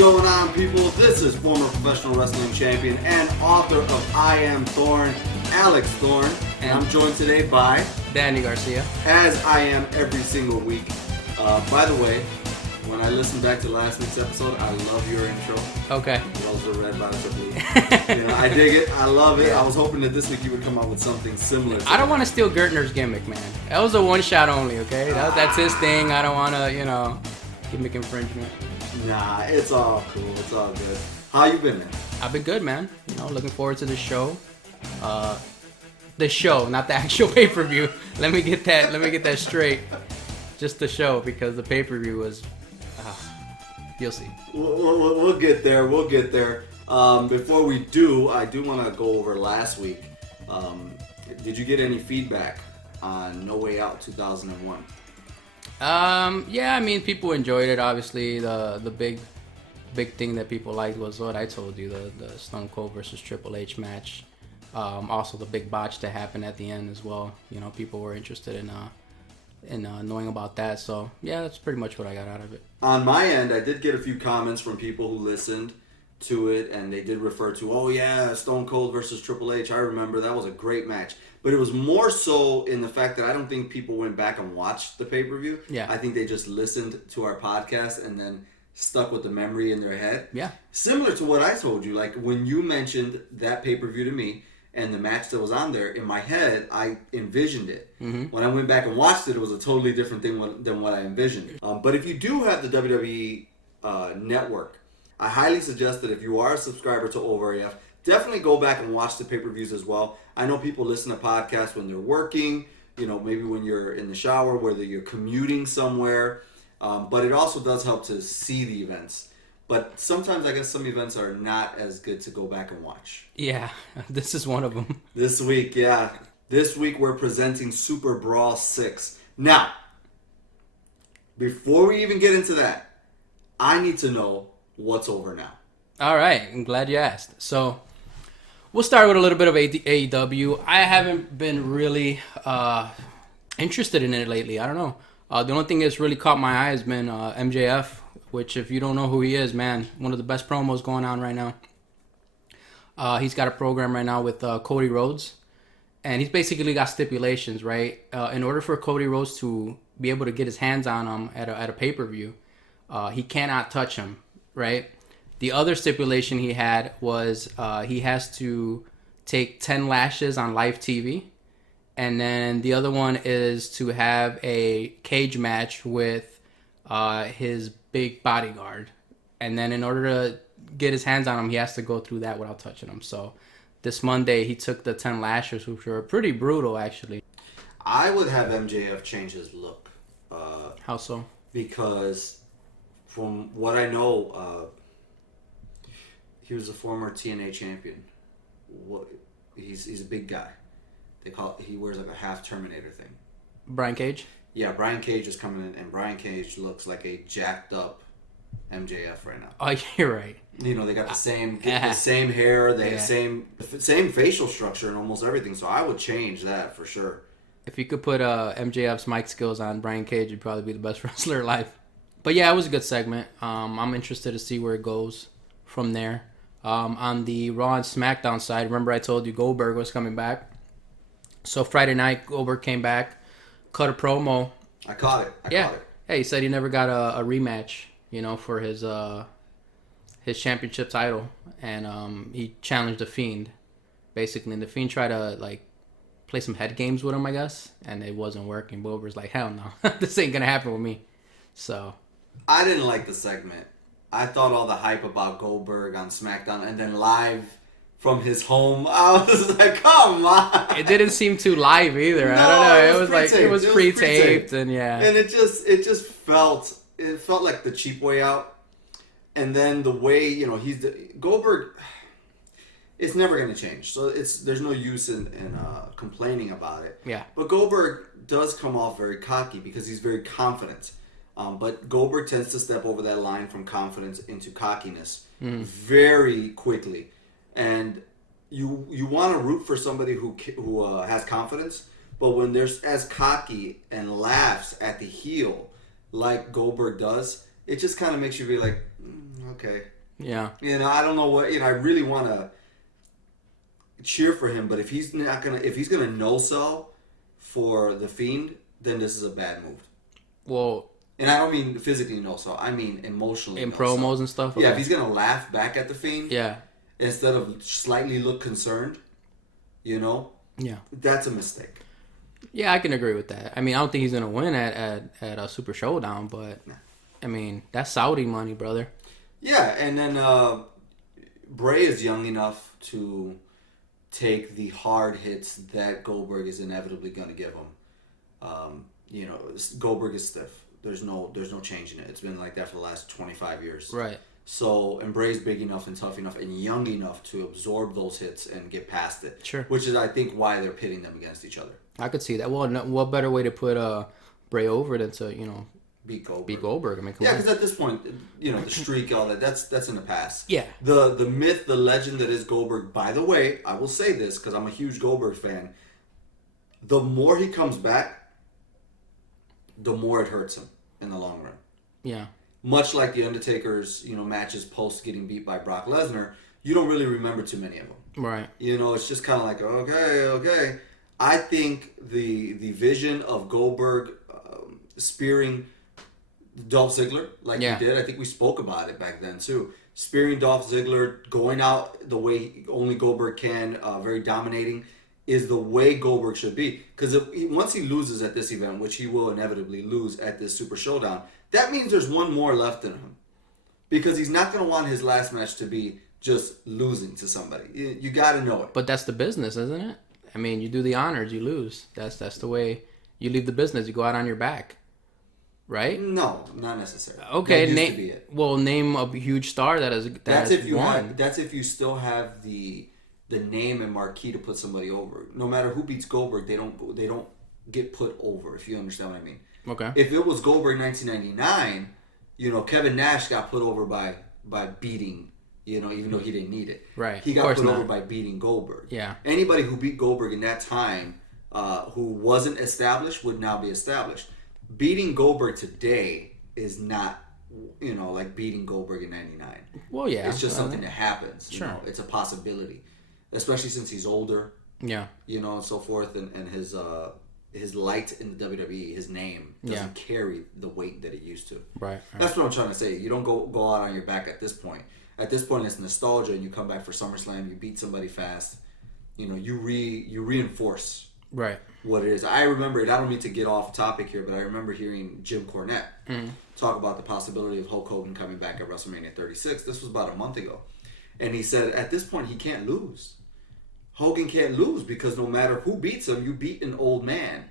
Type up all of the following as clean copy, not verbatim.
going on, people? This is former professional wrestling champion and author of I Am Thorn, Alex Thorn. And I'm joined today by Danny Garcia. As I am every single week. By the way, when I listened back to last week's episode, I love your intro. Okay. Those are red bottoms are blue. I dig it. I love it. Yeah. I was hoping that this week you would come up with something similar. I don't want to steal Gertner's gimmick, man. That was a one shot only, okay? That's his thing. I don't want to, gimmick infringement. Nah, it's all cool. It's all good. How you been, man? I've been good, man. Looking forward to the show. The show, not the actual pay-per-view. Let me get that straight. Just the show, because the pay-per-view was... you'll see. We'll get there. We'll get there. Before we do, I do want to go over last week. Did you get any feedback on No Way Out 2001? Yeah, I mean, people enjoyed it. Obviously, the big thing that people liked was what I told you, the Stone Cold versus Triple H match. Also, the big botch that happened at the end as well. People were interested in knowing about that. So, yeah, that's pretty much what I got out of it. On my end, I did get a few comments from people who listened to it, and they did refer to, oh yeah, Stone Cold versus Triple H. I remember that was a great match. But it was more so in the fact that I don't think people went back and watched the pay-per-view. Yeah. I think they just listened to our podcast and then stuck with the memory in their head. Yeah. Similar to what I told you, like when you mentioned that pay-per-view to me and the match that was on there, in my head, I envisioned it. Mm-hmm. When I went back and watched it, it was a totally different thing than what I envisioned. But if you do have the WWE network, I highly suggest that if you are a subscriber to OverAF, definitely go back and watch the pay-per-views as well. I know people listen to podcasts when they're working, maybe when you're in the shower, whether you're commuting somewhere. But it also does help to see the events. But sometimes I guess some events are not as good to go back and watch. Yeah, this is one of them. This week, yeah. This week we're presenting SuperBrawl 6. Now, before we even get into that, I need to know what's over now. All right, I'm glad you asked. So, we'll start with a little bit of AEW. I haven't been really interested in it lately. I don't know. The only thing that's really caught my eye has been MJF, which if you don't know who he is, man, one of the best promos going on right now. He's got a program right now with Cody Rhodes, and he's basically got stipulations, right? In order for Cody Rhodes to be able to get his hands on him at a pay-per-view, he cannot touch him, right? The other stipulation he had was he has to take 10 lashes on live TV. And then the other one is to have a cage match with his big bodyguard. And then in order to get his hands on him, he has to go through that without touching him. So this Monday, he took the 10 lashes, which were pretty brutal, actually. I would have MJF change his look. How so? Because from what I know... he was a former TNA champion. He's a big guy. He wears like a half Terminator thing. Brian Cage? Yeah, Brian Cage is coming in, and Brian Cage looks like a jacked up MJF right now. Oh, you're right. They got the same hair, they have same facial structure and almost everything. So I would change that for sure. If you could put MJF's mic skills on Brian Cage, you'd probably be the best wrestler alive. But yeah, it was a good segment. I'm interested to see where it goes from there. On the Raw and SmackDown side, remember I told you Goldberg was coming back. So Friday night, Goldberg came back, cut a promo. I caught it. I caught it. Hey, he said he never got a rematch, for his championship title, and he challenged the Fiend, basically. And the Fiend tried to play some head games with him, I guess, and it wasn't working. Goldberg's like, hell no, this ain't gonna happen with me. So I didn't like the segment. I thought all the hype about Goldberg on SmackDown and then live from his home, I was like, come on. It didn't seem too live either. No, I don't know. It was pre-taped and yeah. And it just felt like the cheap way out. And then the way, Goldberg, it's never going to change. So there's no use in complaining about it. Yeah. But Goldberg does come off very cocky because he's very confident. But Goldberg tends to step over that line from confidence into cockiness very quickly. And you want to root for somebody who has confidence, but when they're as cocky and laughs at the heel like Goldberg does, it just kind of makes you be like, okay. Yeah. I don't know what, I really want to cheer for him, but if he's gonna no-sell for The Fiend, then this is a bad move. Well, and I don't mean physically no-sell, I mean emotionally in no-sell. promos and stuff? Okay. Yeah, if he's gonna laugh back at The Fiend, instead of slightly look concerned, yeah, that's a mistake. Yeah, I can agree with that. I mean, I don't think he's gonna win at a Super Showdown, but I mean, that's Saudi money, brother. Yeah, and then Bray is young enough to take the hard hits that Goldberg is inevitably going to give him. Goldberg is stiff. There's no changing it. It's been like that for the last 25 years. Right. So, and Bray's big enough and tough enough and young enough to absorb those hits and get past it. Sure. Which is, I think, why they're pitting them against each other. I could see that. Well, what better way to put Bray over than to, beat Goldberg. I mean, because at this point, the streak, all that's in the past. Yeah. The myth, the legend that is Goldberg. By the way, I will say this because I'm a huge Goldberg fan. The more he comes back, the more it hurts him in the long run. Yeah. Much like the Undertaker's, matches post getting beat by Brock Lesnar, you don't really remember too many of them. Right. It's just kind of like, okay. I think the vision of Goldberg spearing Dolph Ziggler, like he did. I think we spoke about it back then too. Spearing Dolph Ziggler, going out the way only Goldberg can, very dominating, is the way Goldberg should be. Because once he loses at this event, which he will inevitably lose at this Super Showdown, that means there's one more left in him. Because he's not going to want his last match to be just losing to somebody. You got to know it. But that's the business, isn't it? I mean, you do the honors, you lose. That's the way you leave the business. You go out on your back. Right? No, not necessarily. Okay, that used to be it. Well, name a huge star that's won. That's if you still have the name and marquee to put somebody over. No matter who beats Goldberg, they don't get put over. If you understand what I mean. Okay. If it was Goldberg 1999, Kevin Nash got put over by beating. Even though he didn't need it. Right. He got put over by beating Goldberg. Yeah. Anybody who beat Goldberg in that time, who wasn't established, would now be established. Beating Goldberg today is not, like beating Goldberg in 99. Well, yeah. It's just something that happens. Sure. It's a possibility. Especially since he's older. Yeah. And so forth. And his light in the WWE, his name, doesn't carry the weight that it used to. Right. That's what I'm trying to say. You don't go out on your back at this point. At this point, it's nostalgia, and you come back for SummerSlam, you beat somebody fast. You reinforce what it is. I remember it. I don't mean to get off topic here, but I remember hearing Jim Cornette talk about the possibility of Hulk Hogan coming back at WrestleMania 36. This was about a month ago. And he said, at this point, he can't lose. Hogan can't lose because no matter who beats him, you beat an old man.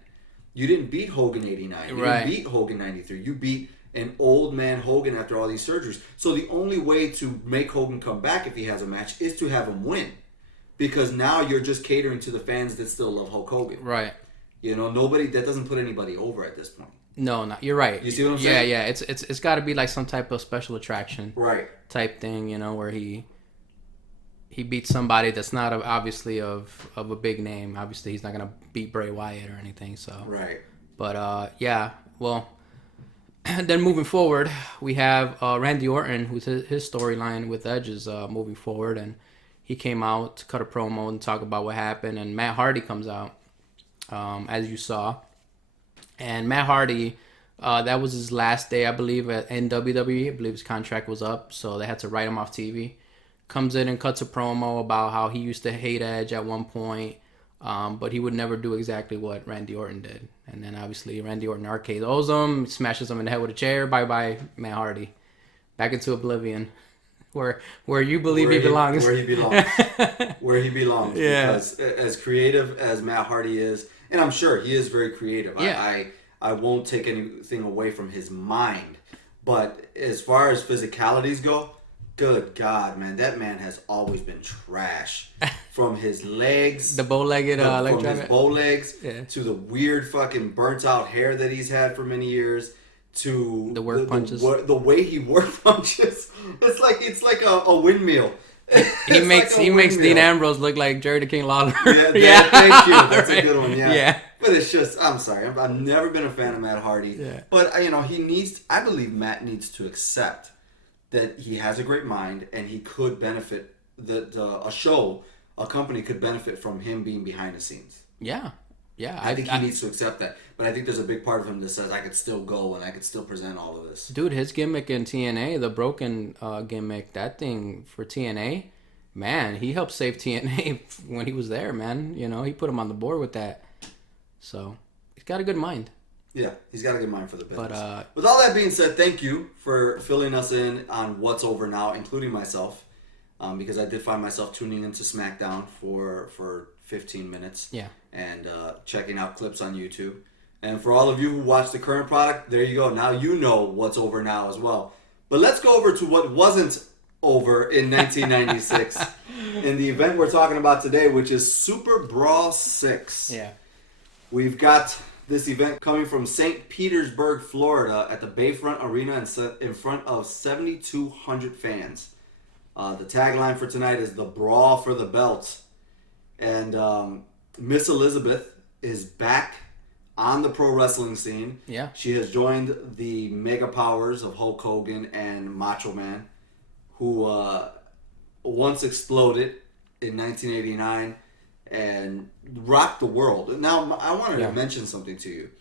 You didn't beat Hogan 89. You didn't beat Hogan 93. You beat an old man Hogan after all these surgeries. So the only way to make Hogan come back if he has a match is to have him win. Because now you're just catering to the fans that still love Hulk Hogan. Right. Nobody, that doesn't put anybody over at this point. No, you're right. You see what I'm saying? Yeah. It's got to be like some type of special attraction. Right. Type thing, where he beats somebody that's not obviously of a big name. Obviously, he's not going to beat Bray Wyatt or anything. So. Right. But, well... And then moving forward, we have Randy Orton, who's his storyline with Edge is moving forward, and he came out to cut a promo and talk about what happened, and Matt Hardy comes out, as you saw. And Matt Hardy, that was his last day, I believe, in WWE. I believe his contract was up, so they had to write him off TV. Comes in and cuts a promo about how he used to hate Edge at one point, but he would never do exactly what Randy Orton did. And then obviously Randy Orton RKO's him, smashes him in the head with a chair. Bye-bye, Matt Hardy. Back into oblivion. Where you believe he belongs. Where he belongs. Where he belongs. Yeah. Because as creative as Matt Hardy is, and I'm sure he is very creative. Yeah. I won't take anything away from his mind. But as far as physicalities go, good God, man, that man has always been trash. From his legs, the bow-legged, from his bow legs, to the weird fucking burnt out hair that he's had for many years, to the work punches, the way he work punches. It's like a windmill. He makes Dean Ambrose look like Jerry the King Lawler. Yeah, thank you. That's a good one. Yeah. But it's just, I'm sorry. I've never been a fan of Matt Hardy. Yeah. But, I believe Matt needs to accept that he has a great mind and he could benefit, a company could benefit from him being behind the scenes. Yeah. Yeah. I think he needs to accept that. But I think there's a big part of him that says, I could still go and I could still present all of this. Dude, his gimmick in TNA, the broken gimmick, that thing for TNA, man, he helped save TNA when he was there, man. He put him on the board with that. So, he's got a good mind. Yeah, he's got a good mind for the business. But, with all that being said, thank you for filling us in on what's over now, including myself, because I did find myself tuning into SmackDown for 15 minutes. Yeah. And checking out clips on YouTube. And for all of you who watch the current product, there you go. Now you know what's over now as well. But let's go over to what wasn't over in 1996 in the event we're talking about today, which is SuperBrawl 6. Yeah. We've got this event coming from St. Petersburg, Florida at the Bayfront Arena in front of 7,200 fans. The tagline for tonight is the Brawl for the Belt. And Miss Elizabeth is back on the pro wrestling scene. Yeah. She has joined the mega powers of Hulk Hogan and Macho Man, who once exploded in 1989 and rocked the world. Now, I wanted to mention something to you.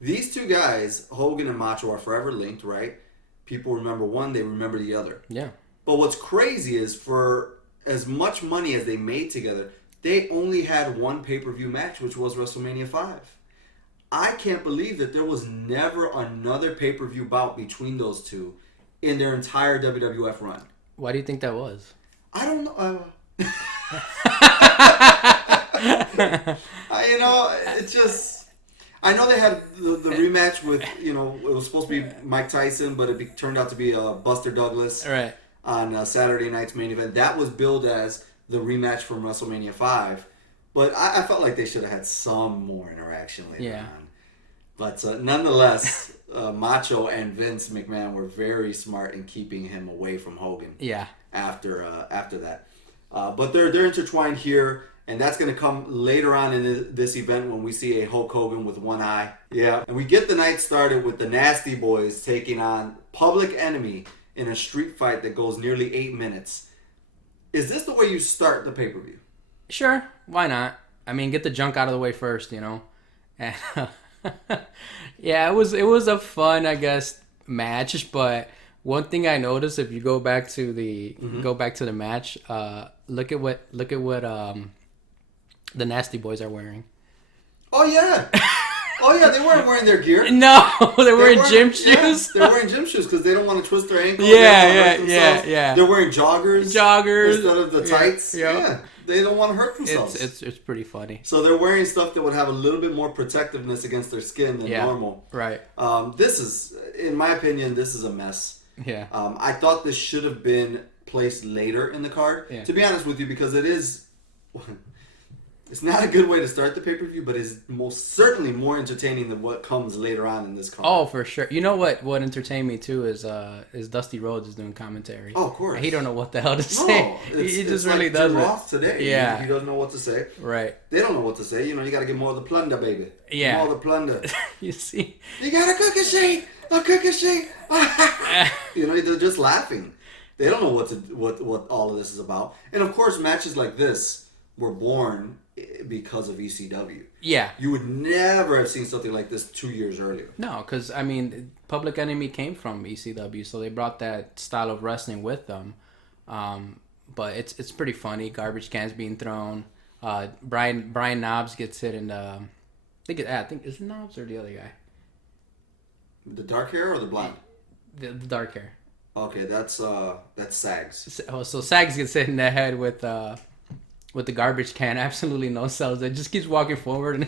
These two guys, Hogan and Macho, are forever linked, right? People remember one, they remember the other. Yeah. But what's crazy is for as much money as they made together, they only had one pay-per-view match, which was WrestleMania 5. I can't believe that there was never another pay-per-view bout between those two in their entire WWF run. Why do you think that was? I don't know. It's just... I know they had the rematch with, it was supposed to be Mike Tyson, but it turned out to be Buster Douglas Right. on Saturday night's main event. That was billed as the rematch from WrestleMania 5. But I felt like they should have had some more interaction later on. But nonetheless, Macho and Vince McMahon were very smart in keeping him away from Hogan. Yeah. After that. But they're intertwined here, and that's going to come later on in this event when we see a Hulk Hogan with one eye. Yeah. And we get the night started with the Nasty Boys taking on Public Enemy in a street fight that goes nearly 8 minutes. Is this the way you start the pay-per-view? Sure, why not? I mean, get the junk out of the way first, And, yeah, it was a fun, I guess, match. But one thing I noticed, if you go back to the match, look at what the Nasty Boys are wearing. Oh yeah. They weren't wearing their gear. No, they're wearing gym shoes. Yeah, they're wearing gym shoes because they don't want to twist their ankles. Yeah. They're wearing joggers instead of the tights. Yeah. They don't want to hurt themselves. It's pretty funny. So they're wearing stuff that would have a little bit more protectiveness against their skin than normal. Right. This is, in my opinion, this is a mess. Yeah. I thought this should have been placed later in the card. Yeah. To be honest with you, because it is... It's not a good way to start the pay-per-view, but it's most certainly more entertaining than what comes later on in this card. Oh, for sure. You know what entertained me too is Dusty Rhodes is doing commentary. Oh, of course. He don't know what the hell to say. He just really does it. Ross today. Yeah. He doesn't know what to say. Right. They don't know what to say. You got to get more of the plunder, baby. Yeah. More of the plunder. You see? You got a cookie sheet. A cookie sheet. They're just laughing. They don't know what all of this is about. And of course, matches like this were born because of ECW. Yeah. You would never have seen something like this 2 years earlier. No, because, Public Enemy came from ECW, so they brought that style of wrestling with them. But it's pretty funny. Garbage cans being thrown. Brian Knobs gets hit in the... I think is it Knobs or the other guy? The dark hair or the blonde? The dark hair. Okay, that's Sags. So Sags gets hit in the head with the garbage can, absolutely no sells. It just keeps walking forward, and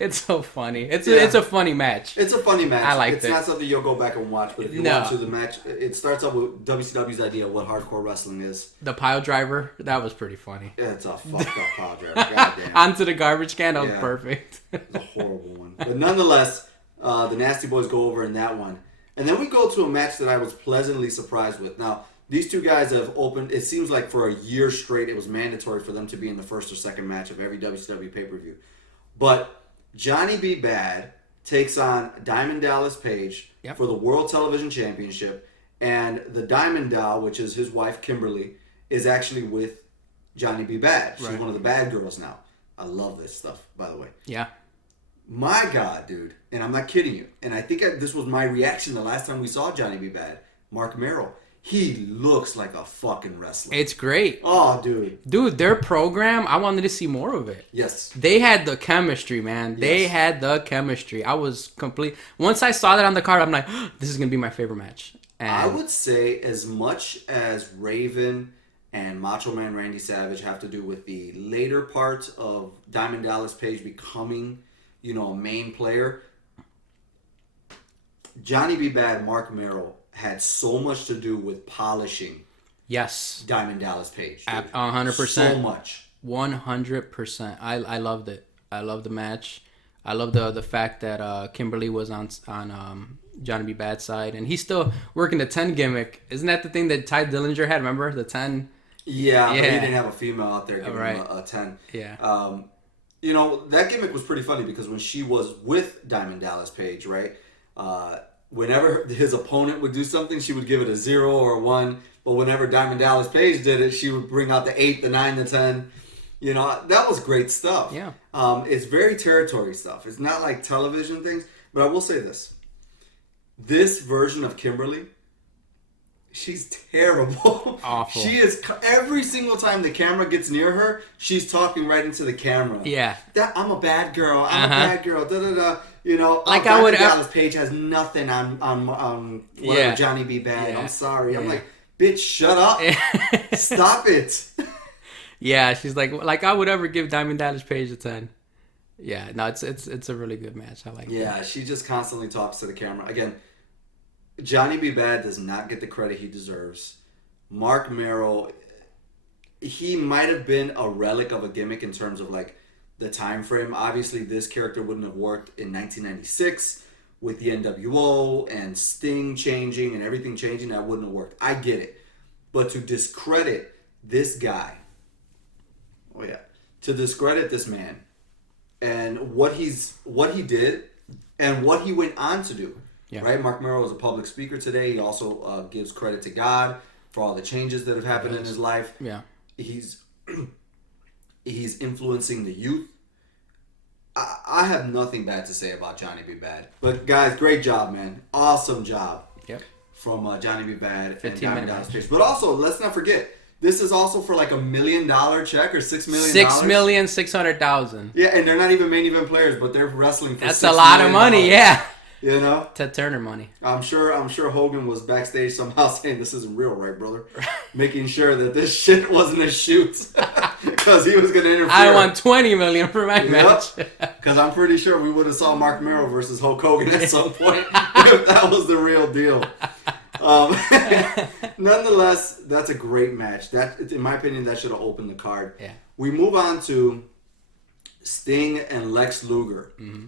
it's so funny. It's a funny match. It's a funny match. I like it. It's not something you'll go back and watch, but if you want to, the match, it starts off with WCW's idea of what hardcore wrestling is. The pile driver, that was pretty funny. Yeah, it's a fucked up pile driver. Goddamn. Onto the garbage can, that was perfect. It's a horrible one. But nonetheless, the Nasty Boys go over in that one. And then we go to a match that I was pleasantly surprised with. Now, these two guys have opened, it seems like for a year straight, it was mandatory for them to be in the first or second match of every WCW pay-per-view. But Johnny B. Bad takes on Diamond Dallas Page for the World Television Championship, and the Diamond Doll, which is his wife Kimberly, is actually with Johnny B. Bad. She's one of the bad girls now. I love this stuff, by the way. Yeah. My God, dude. And I'm not kidding you. And I think this was my reaction the last time we saw Johnny B. Bad. Mark Merrill. He looks like a fucking wrestler. It's great. Oh, dude. Dude, their program, I wanted to see more of it. Yes. They had the chemistry, man. Yes. They had the chemistry. I was complete. Once I saw that on the card, I'm like, this is going to be my favorite match. And I would say as much as Raven and Macho Man Randy Savage have to do with the later part of Diamond Dallas Page becoming, a main player, Johnny B. Bad, Mark Merrill had so much to do with polishing Diamond Dallas Page. 100%. So much. 100%. I loved it. I loved the match. I love the fact that Kimberly was on Johnny B. Bad's side, and he's still working the 10 gimmick. Isn't that the thing that Ty Dillinger had? Remember the 10? Yeah, but he didn't have a female out there giving him a 10. Yeah. That gimmick was pretty funny because when she was with Diamond Dallas Page, right? Whenever his opponent would do something, she would give it a 0 or a 1. But whenever Diamond Dallas Page did it, she would bring out the 8, the 9, the 10. That was great stuff. Yeah. It's very territory stuff. It's not like television things. But I will say this. This version of Kimberly, she's terrible. Awful. She is, every single time the camera gets near her, she's talking right into the camera. Yeah. I'm a bad girl. I'm a bad girl. Da-da-da. Like I would. Dallas Page has nothing on Johnny B. Bad. Yeah. I'm sorry. Yeah. I'm like, bitch, shut up. Stop it. Yeah, she's like I would ever give Diamond Dallas Page a 10. Yeah, no, it's a really good match. I like it. Yeah, she just constantly talks to the camera. Again, Johnny B. Bad does not get the credit he deserves. Mark Merrill, he might have been a relic of a gimmick in terms of like the time frame. Obviously, this character wouldn't have worked in 1996 with the NWO and Sting changing and everything changing. That wouldn't have worked. I get it. But to discredit this guy, to discredit this man and what he did and what he went on to do. Yeah. Right? Mark Merrill is a public speaker today. He also gives credit to God for all the changes that have happened in his life. Yeah. He's influencing the youth. I have nothing bad to say about Johnny B. Bad. But guys, great job, man. Awesome job. Yep. From Johnny B. Bad 15 and Diamond Dallas Page. But also, let's not forget, this is also for like $1 million check or $6 million. $6,600,000. Yeah, and they're not even main event players, but they're wrestling for That's a lot of money, yeah. Ted Turner money. I'm sure Hogan was backstage somehow saying, this isn't real, right, brother? Making sure that this shit wasn't a shoot. Because he was going to interfere. I want $20 million for my match. Because I'm pretty sure we would have saw Mark Merrill versus Hulk Hogan at some point if that was the real deal. Nonetheless, that's a great match. That, in my opinion, that should have opened the card. Yeah. We move on to Sting and Lex Luger. Mm-hmm.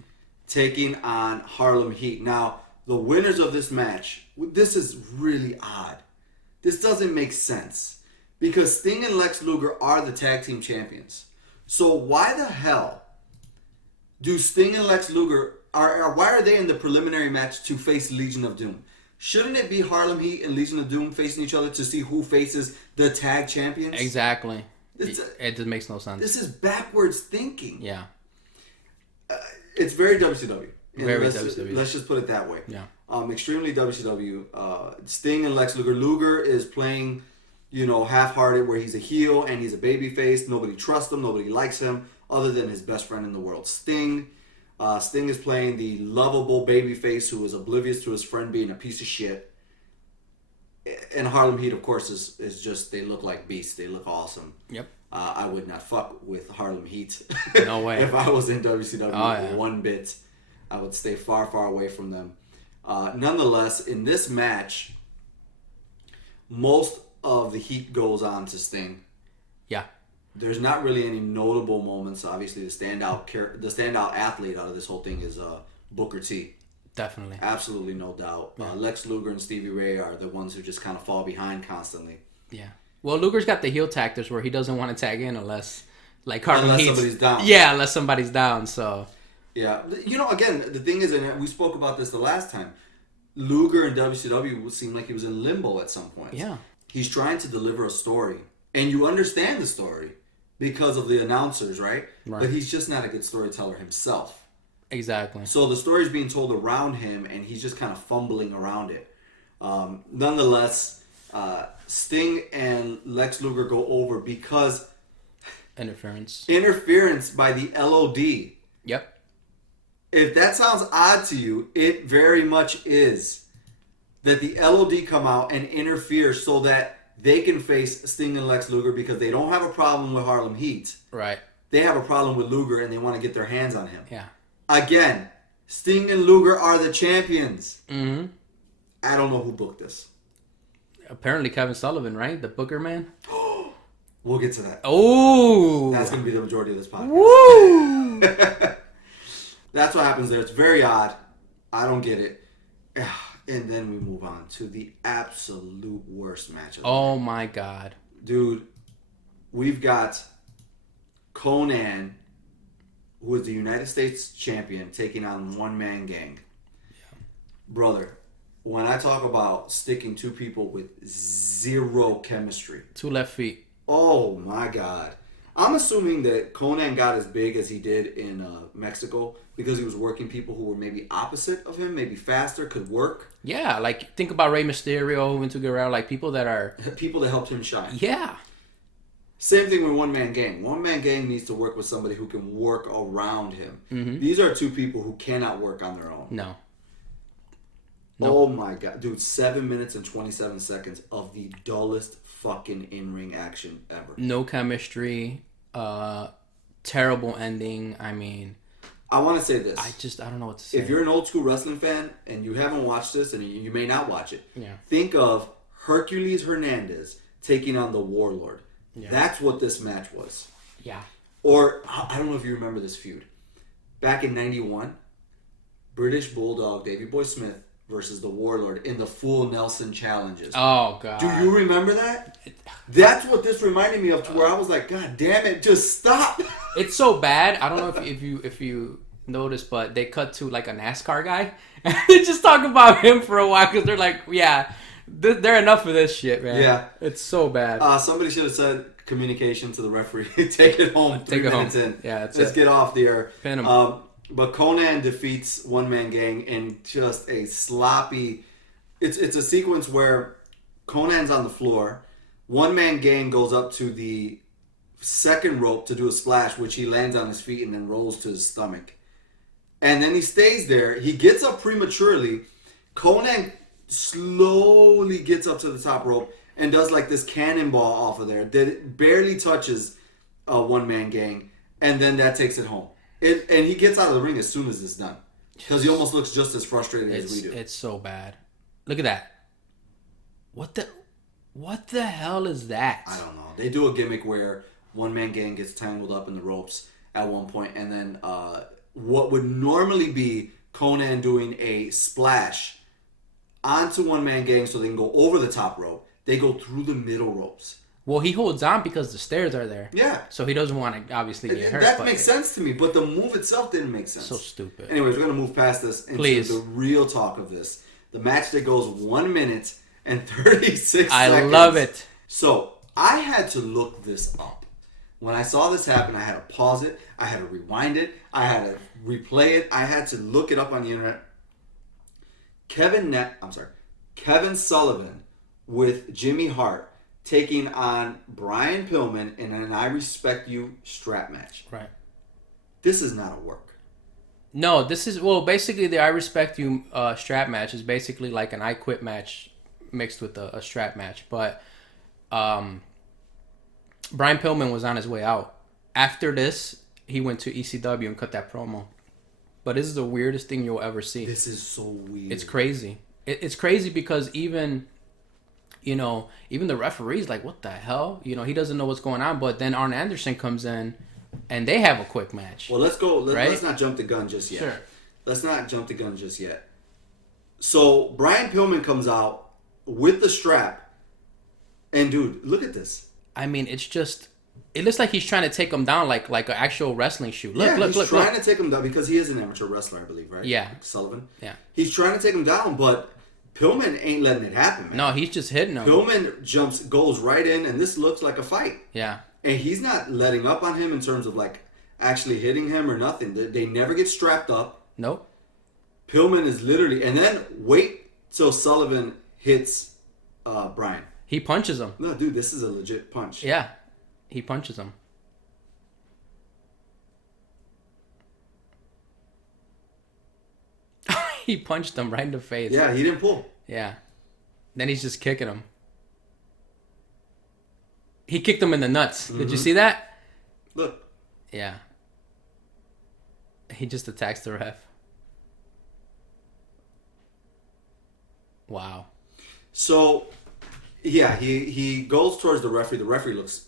Taking on Harlem Heat. Now, the winners of this match, this is really odd. This doesn't make sense. Because Sting and Lex Luger are the tag team champions. So why the hell do Sting and Lex Luger, why are they in the preliminary match to face Legion of Doom? Shouldn't it be Harlem Heat and Legion of Doom facing each other to see who faces the tag champions? Exactly. It just makes no sense. This is backwards thinking. Yeah. It's very WCW. Very WCW. Let's just put it that way. Yeah. Extremely WCW. Sting and Lex Luger. Luger is playing, half-hearted where he's a heel and he's a babyface. Nobody trusts him. Nobody likes him other than his best friend in the world, Sting. Sting is playing the lovable babyface who is oblivious to his friend being a piece of shit. And Harlem Heat, of course, is just, they look like beasts. They look awesome. Yep. I would not fuck with Harlem Heat. No way. If I was in WCW one bit, I would stay far, far away from them. Nonetheless, in this match, most of the heat goes on to Sting. Yeah. There's not really any notable moments. Obviously, the standout athlete out of this whole thing is Booker T. Definitely. Absolutely, no doubt. Yeah. Lex Luger and Stevie Ray are the ones who just kind of fall behind constantly. Yeah. Well, Luger's got the heel tactics where he doesn't want to tag in unless somebody's down. Yeah, unless somebody's down. So Yeah. Again, the thing is, and we spoke about this the last time, Luger in WCW seemed like he was in limbo at some point. Yeah. He's trying to deliver a story, and you understand the story because of the announcers, right? But he's just not a good storyteller himself. Exactly. So the story's being told around him, and he's just kind of fumbling around it. Nonetheless, Sting and Lex Luger go over because interference by the LOD. Yep. If that sounds odd to you, it very much is. That the LOD come out and interfere so that they can face Sting and Lex Luger because they don't have a problem with Harlem Heat. Right. They have a problem with Luger and they want to get their hands on him. Yeah. Again, Sting and Luger are the champions. Mm-hmm. I don't know who booked this. Apparently Kevin Sullivan, right? The Booker man. We'll get to that. Oh. That's going to be the majority of this podcast. Woo! That's what happens there. It's very odd. I don't get it. And then we move on to the absolute worst match. Oh my God. Dude, we've got Conan, who is the United States champion, taking on One Man Gang. Yeah. Brother, when I talk about sticking two people with zero chemistry. 2 left feet. Oh my God. I'm assuming that Conan got as big as he did in Mexico because he was working people who were maybe opposite of him, maybe faster, could work. Yeah, like think about Rey Mysterio, Vince Guerrero, like people that helped him shine. Yeah. Same thing with One Man Gang. One Man Gang needs to work with somebody who can work around him. Mm-hmm. These are two people who cannot work on their own. No. Oh my God. Dude, 7 minutes and 27 seconds of the dullest fucking in-ring action ever. No chemistry. Terrible ending. I mean, I want to say this. I don't know what to say. If you're an old school wrestling fan and you haven't watched this, and you may not watch it, yeah. Think of Hercules Hernandez taking on the Warlord. Yeah. That's what this match was. Yeah. Or, I don't know if you remember this feud. Back in 91, British Bulldog Davey Boy Smith versus the Warlord in the full Nelson challenges. Oh, God. Do you remember that? That's what this reminded me of, to where I was like, God damn it, just stop. It's so bad. I don't know if you noticed, but they cut to like a NASCAR guy. And they just talk about him for a while because they're like, yeah, they're enough of this shit, man. Yeah. It's so bad. Somebody should have said communication to the referee. Take it home. Take 3 it minutes home. in. Yeah, Let's get off the air. Pin him. But Conan defeats One Man Gang in just a sloppy... It's a sequence where Conan's on the floor. One Man Gang goes up to the second rope to do a splash, which he lands on his feet and then rolls to his stomach. And then he stays there. He gets up prematurely. Conan slowly gets up to the top rope and does like this cannonball off of there that barely touches One Man Gang. And then that takes it home. And he gets out of the ring as soon as it's done. Because he almost looks just as frustrated as we do. It's so bad. Look at that. What the hell is that? I don't know. They do a gimmick where One Man Gang gets tangled up in the ropes at one point, and then what would normally be Conan doing a splash onto One Man Gang so they can go over the top rope, they go through the middle ropes. Well, he holds on because the stairs are there. Yeah. So he doesn't want to obviously get hurt. That makes sense to me, but the move itself didn't make sense. So stupid. Anyways, we're going to move past this into the real talk of this. The match that goes 1 minute and 36 seconds. I love it. So, I had to look this up. When I saw this happen, I had to pause it. I had to rewind it. I had to replay it. I had to look it up on the internet. Kevin Sullivan with Jimmy Hart taking on Brian Pillman in an I Respect You strap match. Right. This is not a work. No, this is, well, basically the I Respect You strap match is basically like an I Quit match mixed with a strap match. But Brian Pillman was on his way out. After this, he went to ECW and cut that promo. But this is the weirdest thing you'll ever see. This is so weird. It's crazy. It's crazy because even the referee's like, what the hell? He doesn't know what's going on. But then Arn Anderson comes in, and they have a quick match. Well, let's not jump the gun just yet. Sure. Let's not jump the gun just yet. So, Brian Pillman comes out with the strap. And, dude, look at this. I mean, it's just It looks like he's trying to take him down like an actual wrestling shoe. Look. He's trying to take him down because he is an amateur wrestler, I believe, right? Yeah. Sullivan. Yeah. He's trying to take him down, but Pillman ain't letting it happen, man. No, he's just hitting him. Pillman goes right in, and this looks like a fight. Yeah. And he's not letting up on him in terms of like actually hitting him or nothing. They never get strapped up. Nope. Pillman is literally, and then wait till Sullivan hits Brian. He punches him. No, dude, this is a legit punch. Yeah. He punches him. He punched him right in the face. Yeah, he didn't pull. Yeah. Then he's just kicking him. He kicked him in the nuts. Did you see that? Look. Yeah. He just attacks the ref. Wow. So, yeah, he goes towards the referee. The referee looks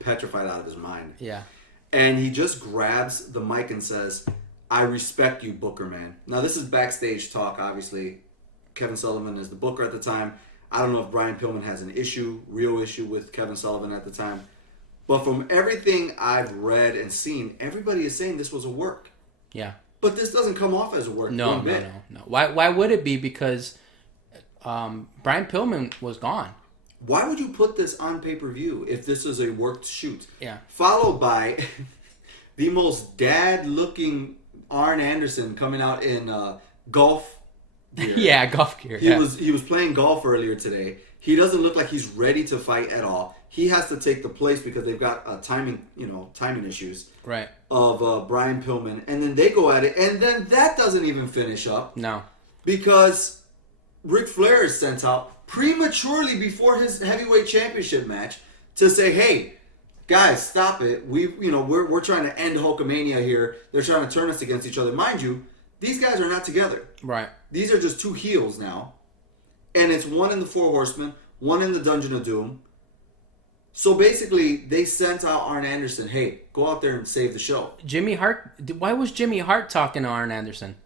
petrified out of his mind. Yeah. And he just grabs the mic and says, "I respect you, Booker, man." Now, this is backstage talk, obviously. Kevin Sullivan is the booker at the time. I don't know if Brian Pillman has an real issue with Kevin Sullivan at the time. But from everything I've read and seen, everybody is saying this was a work. Yeah. But this doesn't come off as a work. No. Why would it be? Because Brian Pillman was gone. Why would you put this on pay-per-view if this is a worked shoot? Yeah. Followed by the most dad-looking Arn Anderson coming out in golf gear. Yeah, golf gear. He was playing golf earlier today. He doesn't look like he's ready to fight at all. He has to take the place because they've got timing issues. Right. Of Brian Pillman, and then they go at it, and then that doesn't even finish up. No. Because Ric Flair is sent out prematurely before his heavyweight championship match to say, "Hey, guys, stop it. We're trying to end Hulkamania here. They're trying to turn us against each other. Mind you, these guys are not together. Right. These are just two heels now. And it's one in the Four Horsemen, one in the Dungeon of Doom. So basically, they sent out Arn Anderson, "Hey, go out there and save the show." Jimmy Hart. Why was Jimmy Hart talking to Arn Anderson?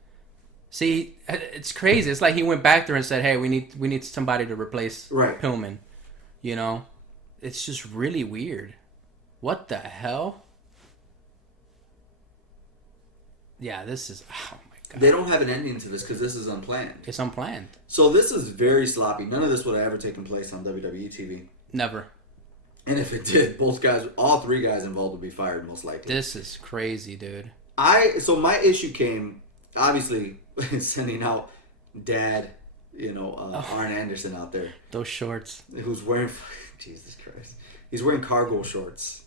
See, it's crazy. It's like he went back there and said, "Hey, we need somebody to replace Pillman." It's just really weird. What the hell? Yeah, this is... Oh, my God. They don't have an ending to this because this is unplanned. It's unplanned. So this is very sloppy. None of this would have ever taken place on WWE TV. Never. And if it did, all three guys involved would be fired most likely. This is crazy, dude. So my issue came, obviously, sending out Dad, Arn Anderson out there. Those shorts. Who's wearing... Jesus Christ. He's wearing cargo shorts.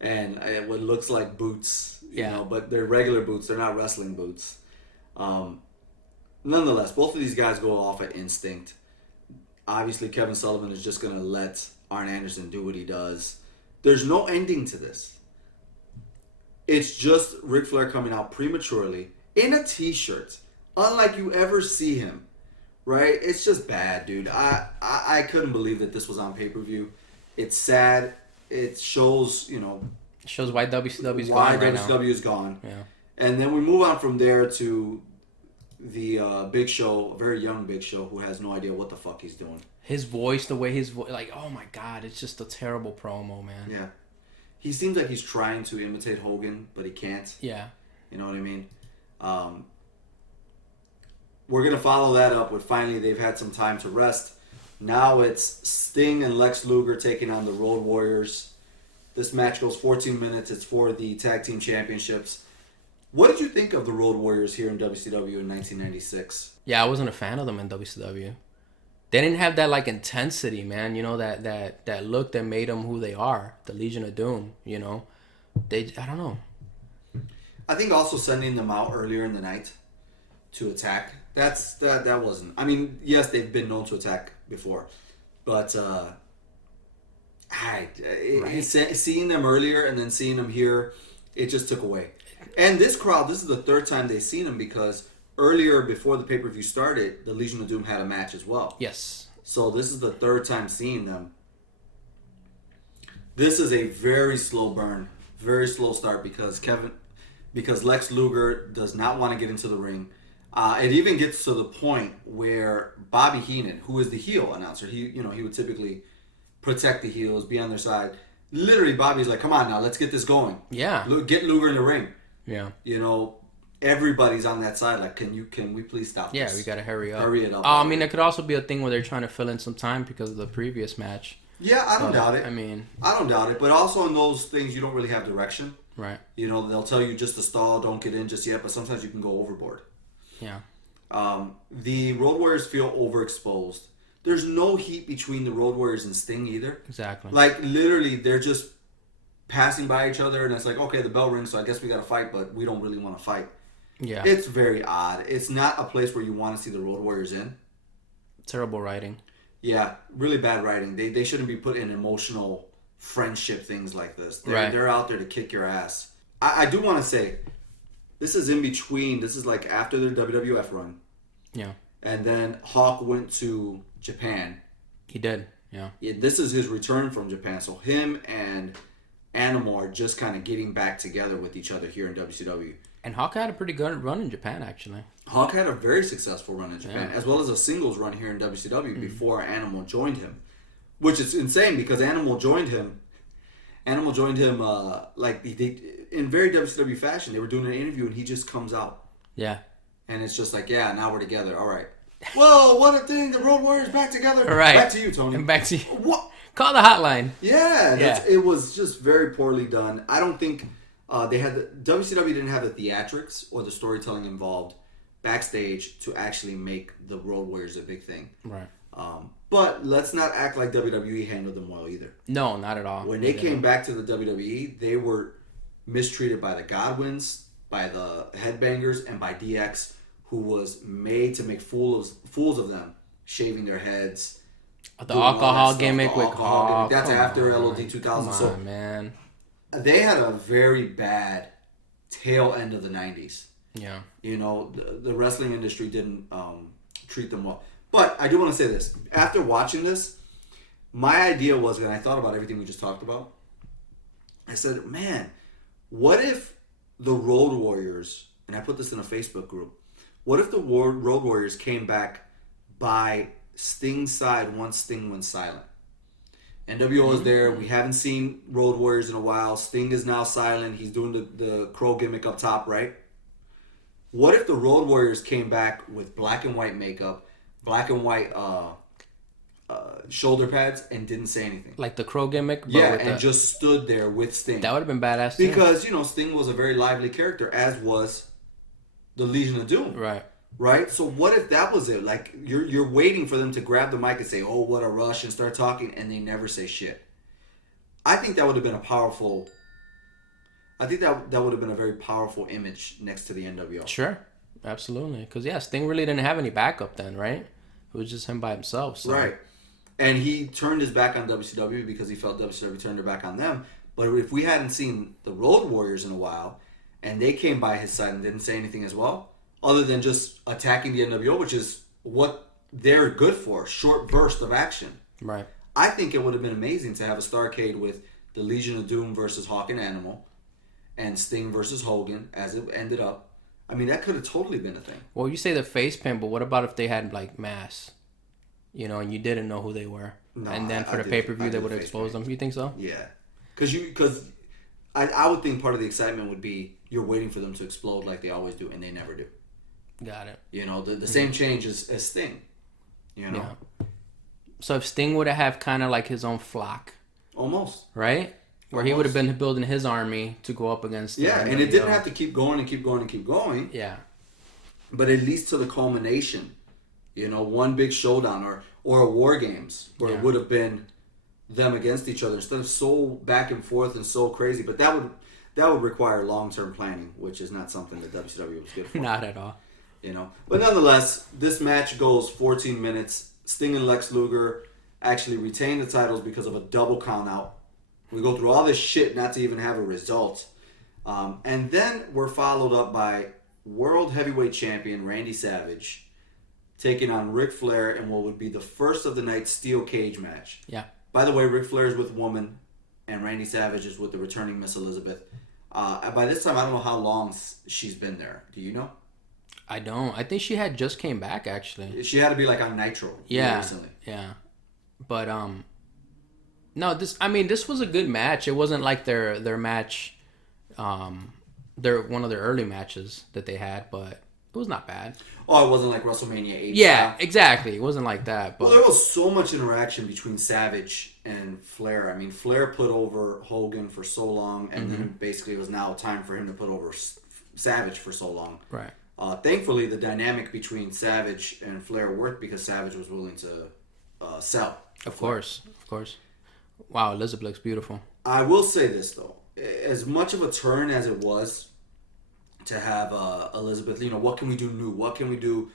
And what looks like boots, but they're regular boots. They're not wrestling boots. Nonetheless, both of these guys go off at instinct. Obviously, Kevin Sullivan is just going to let Arn Anderson do what he does. There's no ending to this. It's just Ric Flair coming out prematurely in a t-shirt, unlike you ever see him, right? It's just bad, dude. I couldn't believe that this was on pay-per-view. It's sad. It shows, shows why WCW's gone right now. Why WCW is gone. Yeah. And then we move on from there to the Big Show, a very young Big Show who has no idea what the fuck he's doing. His voice, the way his voice, like, oh my God, it's just a terrible promo, man. Yeah. He seems like he's trying to imitate Hogan, but he can't. Yeah. You know what I mean? We're going to follow that up with finally they've had some time to rest. Now it's Sting and Lex Luger taking on the Road Warriors. This match goes 14 minutes. It's for the Tag Team Championships. What did you think of the Road Warriors here in WCW in 1996? Yeah, I wasn't a fan of them in WCW. They didn't have that intensity, man. That look that made them who they are. The Legion of Doom. I don't know. I think also sending them out earlier in the night to attack. That wasn't. I mean, yes, they've been known to attack before, but seeing them earlier and then seeing them here, it just took away. And this crowd, this is the third time they've seen them because earlier, before the pay-per-view started, the Legion of Doom had a match as well. Yes. So this is the third time seeing them. This is a very slow burn, very slow start because Lex Luger does not want to get into the ring. It even gets to the point where Bobby Heenan, who is the heel announcer, he would typically protect the heels, be on their side. Literally, Bobby's like, come on now, let's get this going. Yeah. Get Luger in the ring. Yeah. You know, everybody's on that side. Like, can we please stop this? Yeah, we gotta hurry up. Hurry it up. I mean, it could also be a thing where they're trying to fill in some time because of the previous match. Yeah, I don't doubt it. I mean, I don't doubt it. But also in those things, you don't really have direction. Right. You know, they'll tell you just to stall, don't get in just yet. But sometimes you can go overboard. Yeah. The Road Warriors feel overexposed. There's no heat between the Road Warriors and Sting either. Exactly. Like, literally, they're just passing by each other, and it's like, okay, the bell rings, so I guess we got to fight, but we don't really want to fight. Yeah. It's very odd. It's not a place where you want to see the Road Warriors in. Terrible writing. Yeah, really bad writing. They shouldn't be put in emotional friendship things like this. They're out there to kick your ass. I do want to say, this is in between. This is like after their WWF run. Yeah. And then Hawk went to Japan. He did. Yeah. This is his return from Japan. So him and Animal are just kind of getting back together with each other here in WCW. And Hawk had a pretty good run in Japan, actually. Hawk had a very successful run in Japan, as well as a singles run here in WCW before Animal joined him. Which is insane because Animal joined him like in very WCW fashion. They were doing an interview and he just comes out. Yeah. And it's just like, yeah, now we're together. All right. Whoa, what a thing. The Road Warriors back together. All right. Back to you, Tony. And back to you. What? Call the hotline. Yeah. It was just very poorly done. I don't think WCW didn't have the theatrics or the storytelling involved backstage to actually make the Road Warriors a big thing. Right. But let's not act like WWE handled them well either. No, not at all. When they came back to the WWE, they were mistreated by the Godwins, by the Headbangers, and by DX, who was made to make fools of them, shaving their heads. The alcohol gimmick with Hawk. That's after LOD 2000. Come on, so man. They had a very bad tail end of the 90s. Yeah. You know, the wrestling industry didn't treat them well. But I do want to say this. After watching this, my idea was, when I thought about everything we just talked about, I said, man, what if the Road Warriors, and I put this in a Facebook group, what if the Road Warriors came back by Sting's side once Sting went silent? NWO is there. We haven't seen Road Warriors in a while. Sting is now silent. He's doing the crow gimmick up top, right? What if the Road Warriors came back with black and white makeup, black and white shoulder pads, and didn't say anything? Like the crow gimmick? But and just stood there with Sting. That would have been badass too. Because, Sting was a very lively character, as was the Legion of Doom. Right? So what if that was it? Like, you're waiting for them to grab the mic and say, oh, what a rush, and start talking, and they never say shit. I think that would have been a powerful... I think that would have been a very powerful image next to the NWO. Sure. Absolutely. Because, Sting really didn't have any backup then, right? It was just him by himself. So. Right. And he turned his back on WCW because he felt WCW turned their back on them. But if we hadn't seen the Road Warriors in a while, and they came by his side and didn't say anything as well, other than just attacking the NWO, which is what they're good for, short burst of action. Right. I think it would have been amazing to have a Starrcade with the Legion of Doom versus Hawk and Animal, and Sting versus Hogan, as it ended up. I mean, that could have totally been a thing. Well, you say the face paint, but what about if they had, like, masks? And you didn't know who they were. No, and then for the pay-per-view, they would have exposed them. You think so? Yeah. Because I would think part of the excitement would be you're waiting for them to explode like they always do, and they never do. Got it. The same change as Sting. Yeah. So if Sting would have kind of like his own flock. Almost. Right? Where he would have been building his army to go up against... Yeah, and it didn't have to keep going and keep going and keep going. Yeah. But at least to the culmination. One big showdown or a War Games where it would have been them against each other instead of so back and forth and so crazy. But that would require long-term planning, which is not something that WCW was good for. Not at all. But nonetheless, this match goes 14 minutes. Sting and Lex Luger actually retain the titles because of a double count out. We go through all this shit not to even have a result. And then we're followed up by World Heavyweight Champion Randy Savage taking on Ric Flair in what would be the first of the night steel cage match. Yeah. By the way, Ric Flair is with Woman and Randy Savage is with the returning Miss Elizabeth. By this time, I don't know how long she's been there. Do you know? I don't. I think she had just came back, actually. She had to be like on Nitro recently. Yeah. But No, this was a good match. It wasn't like their match, their one of their early matches that they had, but it was not bad. Oh, it wasn't like WrestleMania 8. Yeah, exactly. It wasn't like that. But well, there was so much interaction between Savage and Flair. I mean, Flair put over Hogan for so long, and then basically it was now time for him to put over Savage for so long. Right. Thankfully, the dynamic between Savage and Flair worked because Savage was willing to sell. Of course. Wow, Elizabeth looks beautiful. I will say this, though. As much of a turn as it was to have Elizabeth, what can we do new? What can we do?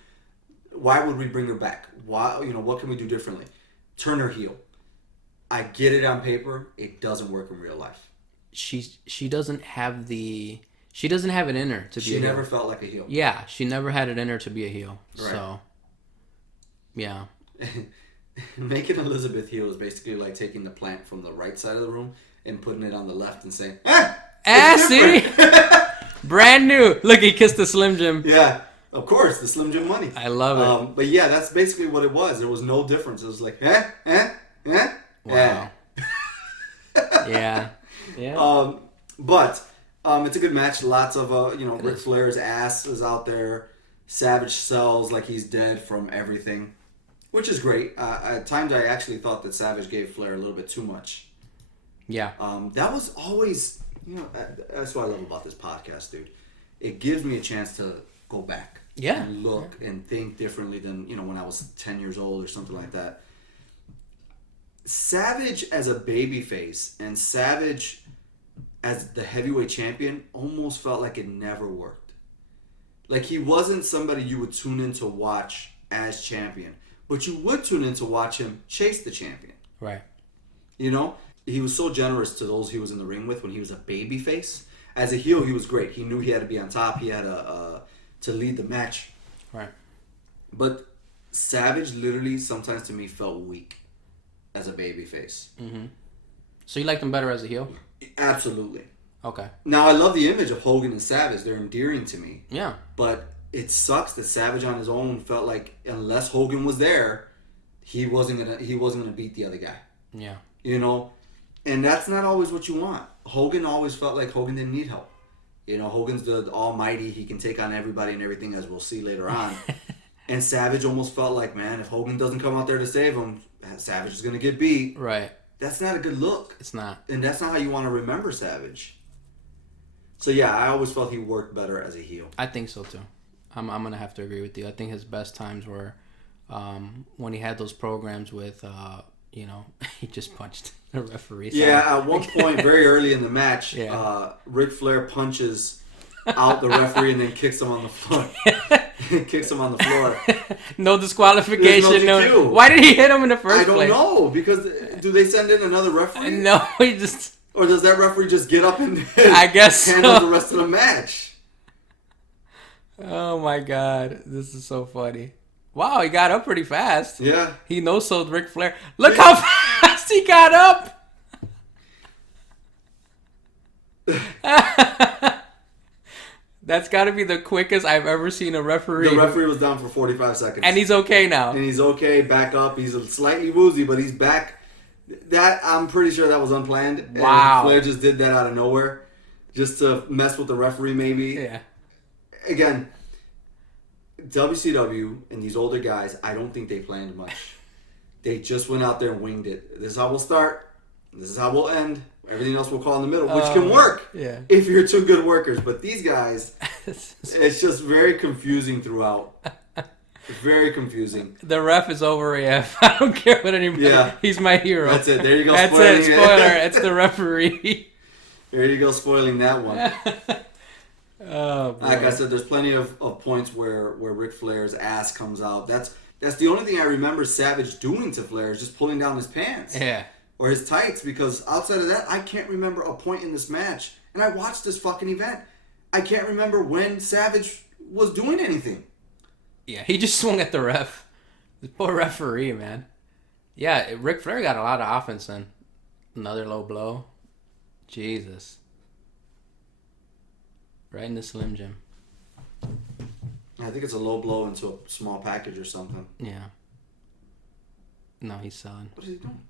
Why would we bring her back? Why, what can we do differently? Turn her heel. I get it on paper. It doesn't work in real life. She doesn't have she doesn't have it in her to be a heel. She never felt like a heel. Yeah, she never had it in her to be a heel. Right. So, yeah. Making Elizabeth heel is basically like taking the plant from the right side of the room and putting it on the left and saying, see? Brand new. Look, he kissed the Slim Jim. Yeah, of course, the Slim Jim money. I love it. But yeah, that's basically what it was. There was no difference. It was like, Wow. Yeah. But it's a good match. Lots of, Ric Flair's ass is out there. Savage sells like he's dead from everything, which is great. At times, I actually thought that Savage gave Flair a little bit too much. Yeah. That was always, that's what I love about this podcast, dude. It gives me a chance to go back. Yeah. And look and think differently than, when I was 10 years old or something like that. Savage as a babyface and Savage as the heavyweight champion almost felt like it never worked. Like he wasn't somebody you would tune in to watch as champion, but you would tune in to watch him chase the champion. Right. He was so generous to those he was in the ring with when he was a babyface. As a heel, he was great. He knew he had to be on top. He had to lead the match. Right. But Savage literally sometimes to me felt weak as a babyface. Mm-hmm. So you liked him better as a heel? Absolutely. Okay. Now I love the image of Hogan and Savage. They're endearing to me. Yeah. But it sucks that Savage on his own felt like unless Hogan was there, he wasn't gonna beat the other guy. Yeah. And that's not always what you want. Hogan always felt like Hogan didn't need help. Hogan's the almighty. He can take on everybody and everything, as we'll see later on. And Savage almost felt like, man, if Hogan doesn't come out there to save him, Savage is going to get beat. Right. That's not a good look. It's not. And that's not how you want to remember Savage. So, yeah, I always felt he worked better as a heel. I think so, too. I'm going to have to agree with you. I think his best times were when he had those programs with, he just punched the referee. Yeah, at one point, very early in the match, Ric Flair punches out the referee and then kicks him on the floor. No disqualification. No DQ. Why did he hit him in the first place? I don't know. Because do they send in another referee? No, he just... Or does that referee just get up and I guess handle the rest of the match? Oh my God. This is so funny. Wow, he got up pretty fast. Yeah. He no-sold Ric Flair. Look how fast he got up! That's got to be the quickest I've ever seen a referee. The referee was down for 45 seconds. And he's okay now. And he's okay, back up. He's slightly woozy, but he's back. That, I'm pretty sure that was unplanned. Wow. And Flair just did that out of nowhere. Just to mess with the referee, maybe. Yeah. Again, WCW and these older guys, I don't think they planned much. They just went out there and winged it. This is how we'll start. This is how we'll end. Everything else we'll call in the middle, which can work if you're two good workers. But these guys, it's just very confusing throughout. Very confusing. The ref is OverAF. I don't care what anybody... Yeah. He's my hero. That's it. There you go. That's it. Spoiler. It's the referee. There you go, spoiling that one. Oh, boy. Like I said, there's plenty of points where Ric Flair's ass comes out. That's the only thing I remember Savage doing to Flair is just pulling down his pants. Yeah. Or his tights, because outside of that, I can't remember a point in this match. And I watched this fucking event. I can't remember when Savage was doing anything. Yeah, he just swung at the ref. The poor referee, man. Yeah, Ric Flair got a lot of offense then. Another low blow. Jesus. Right in the Slim Jim. I think it's a low blow into a small package or something. Yeah. No, he's selling. What is he doing?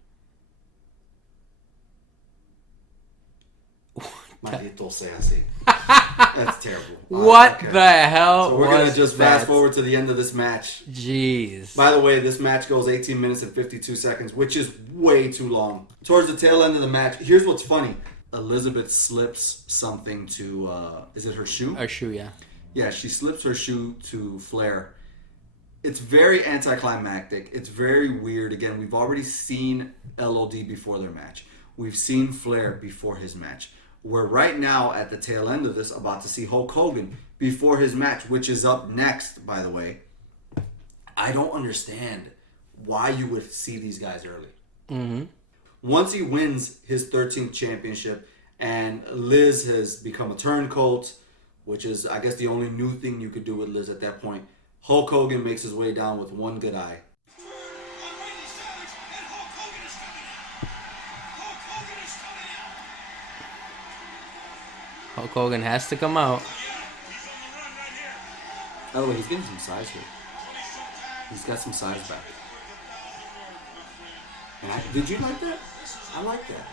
Maldito sea así. That's terrible. What the hell? So we're going to just fast forward to the end of this match. Jeez. By the way, this match goes 18 minutes and 52 seconds, which is way too long. Towards the tail end of the match, here's what's funny. Elizabeth slips something to, is it her shoe? Her shoe, yeah. Yeah, she slips her shoe to Flair. It's very anticlimactic. It's very weird. Again, we've already seen LOD before their match. We've seen Flair before his match. We're right now at the tail end of this about to see Hulk Hogan before his match, which is up next, by the way. I don't understand why you would see these guys early. Mm-hmm. Once he wins his 13th championship and Liz has become a turncoat, which is, I guess, the only new thing you could do with Liz at that point, Hulk Hogan makes his way down with one good eye. Hulk Hogan has to come out. By the way, he's getting some size here. He's got some size back. And did you like that? I like that.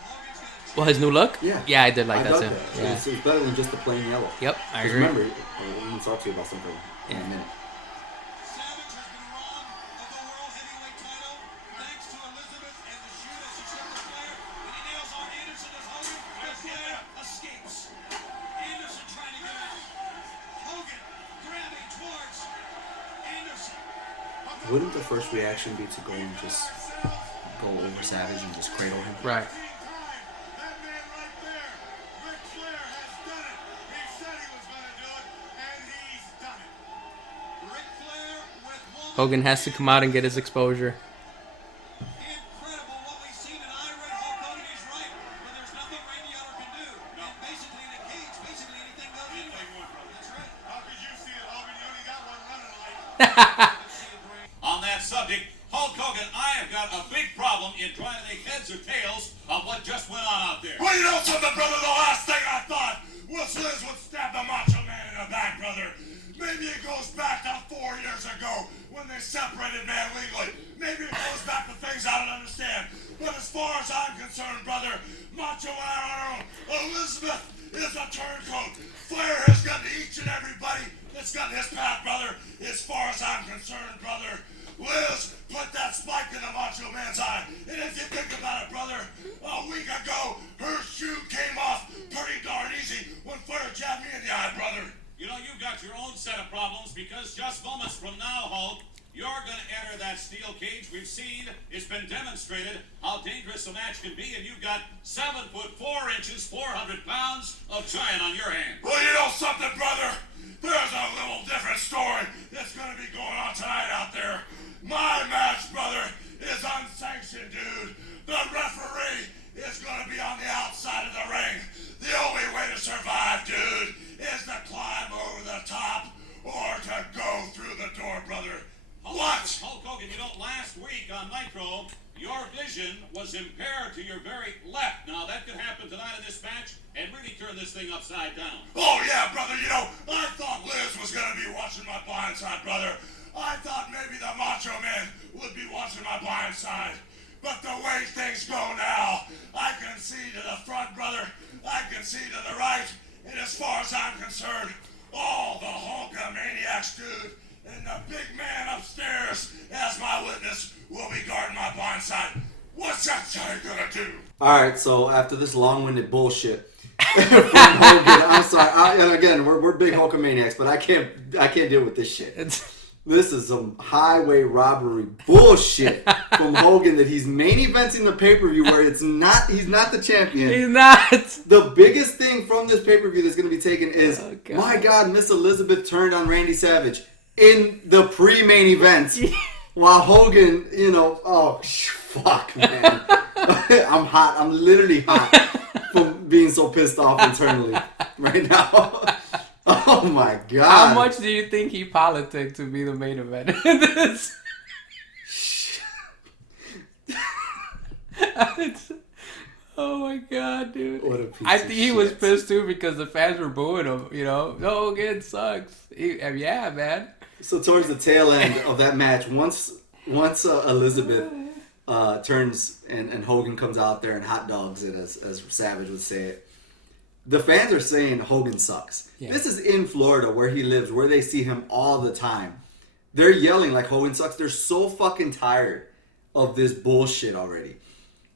Well, his new look? Yeah. Yeah, I did like that too. Yeah. It's better than just the plain yellow. Yep, I agree. Remember, I'm going to talk to you about something in a minute. Wouldn't the first reaction be to go and just go over Savage and just cradle him? Right. Hogan has to come out and get his exposure. On that subject, Hulk Hogan, I have got a big problem in trying to make heads or tails of what just went on out there. Well, you know something, brother? The last thing I thought was Liz would stab the Macho Man in the back, brother. Maybe it goes back to 4 years ago when they separated, man, legally. Maybe it goes back to things I don't understand. But as far as I'm concerned, brother, Macho and I are on our own. Elizabeth is a turncoat. Flair has gotten each and everybody that's gotten his path, brother. As far as I'm concerned, brother, Liz put that spike in the Macho Man's eye. And if you think about it, brother, a week ago, her shoe came off pretty darn easy when Flair jabbed me in the eye, brother. You know, you've got your own set of problems because just moments from now, Hulk, you're going to enter that steel cage. We've seen, it's been demonstrated how dangerous a match can be, and you've got 7 foot 4 inches, 400 pounds of giant on your hand. Well, you know something, brother? There's a little different story that's going to be going on tonight out there. My match, brother, is unsanctioned, dude. The referee is going to be on the outside of the ring. The only way to survive, dude, is to climb over the top or to go through the door, brother. What? Hulk Hogan, you know, last week on Nitro, your vision was impaired to your very left. Now, that could happen tonight in this match and really turn this thing upside down. Oh, yeah, brother, you know, I thought Liz was going to be watching my blind side, brother. I thought maybe the Macho Man would be watching my blind side. But the way things go now, I can see to the front, brother. I can see to the right. And as far as I'm concerned, all the Hulkamaniacs, dude, and the big man upstairs as my witness will be guarding my blind side. What's that guy gonna do? All right, so after this long-winded bullshit from Hogan, I'm sorry. And again, we're big Hulkamaniacs, but I can't deal with this shit. This is some highway robbery bullshit from Hogan that he's main eventing the pay-per-view where he's not the champion. He's not. The biggest thing from this pay-per-view that's going to be taken is, God. my God, Miss Elizabeth turned on Randy Savage in the pre-main event. While Hogan, you know, oh, fuck, man. I'm hot. I'm literally hot from being so pissed off internally right now. Oh my God! How much do you think he politicked to be the main event in this? Oh my God, dude! What a piece I of think he shit. was pissed too because the fans were booing him. You know, Hogan sucks. Yeah, man. So towards the tail end of that match, once Elizabeth turns and Hogan comes out there and hot dogs it, as Savage would say it. The fans are saying Hogan sucks. Yeah. This is in Florida where he lives, where they see him all the time. They're yelling like Hogan sucks. They're so fucking tired of this bullshit already.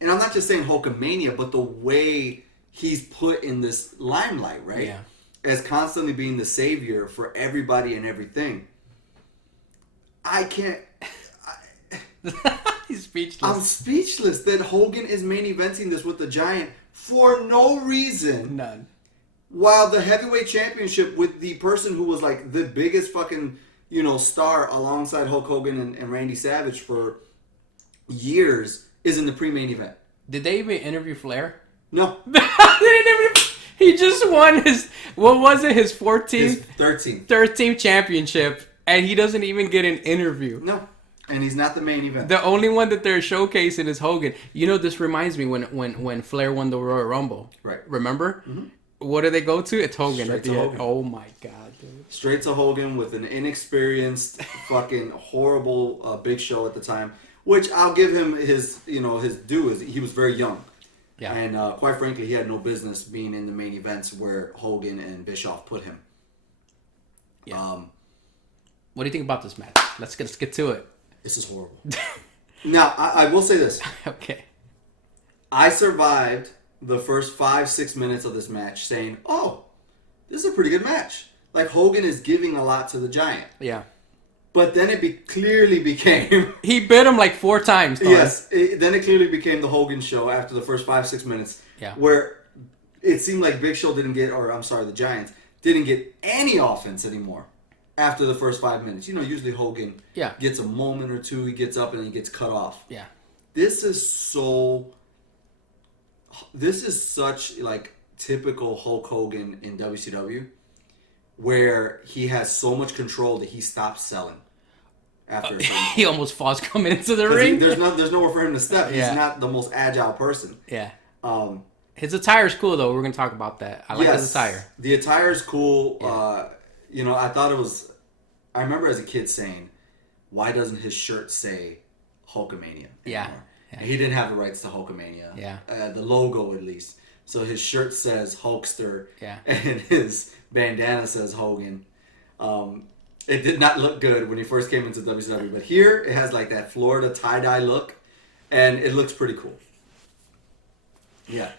And I'm not just saying Hulkamania, but the way he's put in this limelight, right? Yeah. As constantly being the savior for everybody and everything. I can't... He's speechless. I'm speechless that Hogan is main eventing this with the Giant for no reason. None. While the heavyweight championship with the person who was like the biggest fucking, star alongside Hulk Hogan and Randy Savage for years is in the pre-main event. Did they even interview Flair? No. He just won his, what was it, his 14th? His 13th. 13th championship, and he doesn't even get an interview. No. And he's not the main event. The only one that they're showcasing is Hogan. This reminds me when Flair won the Royal Rumble. Right. Remember? Mm-hmm. What do they go to? It's Hogan Straight at the to end. Hogan. Oh my God, dude. Straight to Hogan with an inexperienced, fucking horrible Big Show at the time. Which I'll give him his due. Is he was very young. Yeah. And quite frankly, he had no business being in the main events where Hogan and Bischoff put him. Yeah. What do you think about this match? Let's get to it. This is horrible. Now, I will say this. Okay. I survived the first 5-6 minutes of this match saying, oh, this is a pretty good match. Like, Hogan is giving a lot to the Giant. Yeah. But then it clearly became... He bit him like 4 times. Thorn. Yes. Then it clearly became the Hogan show after the first 5-6 minutes. Yeah. Where it seemed like Big Show the Giants didn't get any offense anymore after the first 5 minutes. Usually Hogan gets a moment or two, he gets up and he gets cut off. Yeah. This is such like typical Hulk Hogan in WCW, where he has so much control that he stops selling after a certain He almost falls coming into the ring. there's nowhere for him to step. Yeah. He's not the most agile person. Yeah. Um, His attire's cool though. We're gonna talk about that. I like his attire. The attire's cool. Yeah. I thought it was. I remember as a kid saying, "Why doesn't his shirt say Hulkamania?" Yeah. anymore?" And he didn't have the rights to Hulkamania. Yeah. The logo at least. So his shirt says Hulkster. Yeah. And his bandana says Hogan. It did not look good when he first came into WCW, but here it has like that Florida tie-dye look, and it looks pretty cool. Yeah.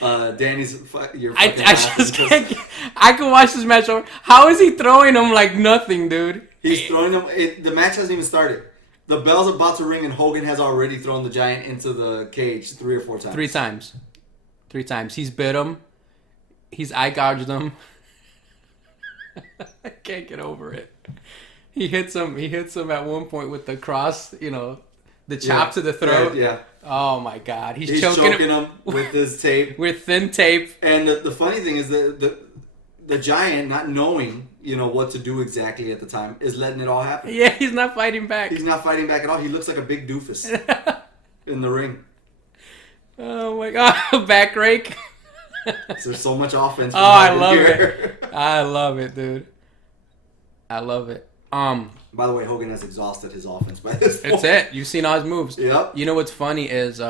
Danny's you're fucking I can watch this match over. How is he throwing him like nothing, dude? He's throwing them. The match hasn't even started. The bell's about to ring, and Hogan has already thrown the Giant into the cage 3 or 4 times. 3 times. 3 times. He's bit him. He's eye gouged him. I can't get over it. He hits him at one point with the cross, the chop to the throat. Yeah. Oh my God. He's choking him with his tape. With thin tape. And the funny thing is that the Giant, not knowing, what to do exactly at the time, is letting it all happen. Yeah, he's not fighting back. He's not fighting back at all. He looks like a big doofus in the ring. Oh my God. Back rake. There's so much offense. Oh, I love it. I love it, dude. I love it. By the way, Hogan has exhausted his offense by this point. That's it. You've seen all his moves. Yep. You know what's funny is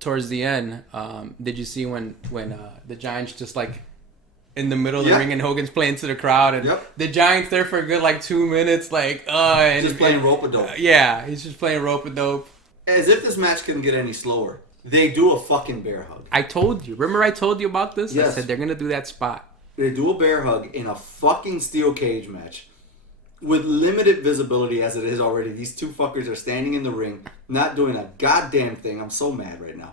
towards the end, did you see when the Giants just like in the middle of the ring and Hogan's playing to the crowd and the Giants there for a good like 2 minutes and just playing rope-a-dope. Yeah, he's just playing rope-a-dope. As if this match couldn't get any slower. They do a fucking bear hug. I told you. Remember I told you about this? Yes. I said they're going to do that spot. They do a bear hug in a fucking steel cage match with limited visibility as it is already. These two fuckers are standing in the ring, not doing a goddamn thing. I'm so mad right now.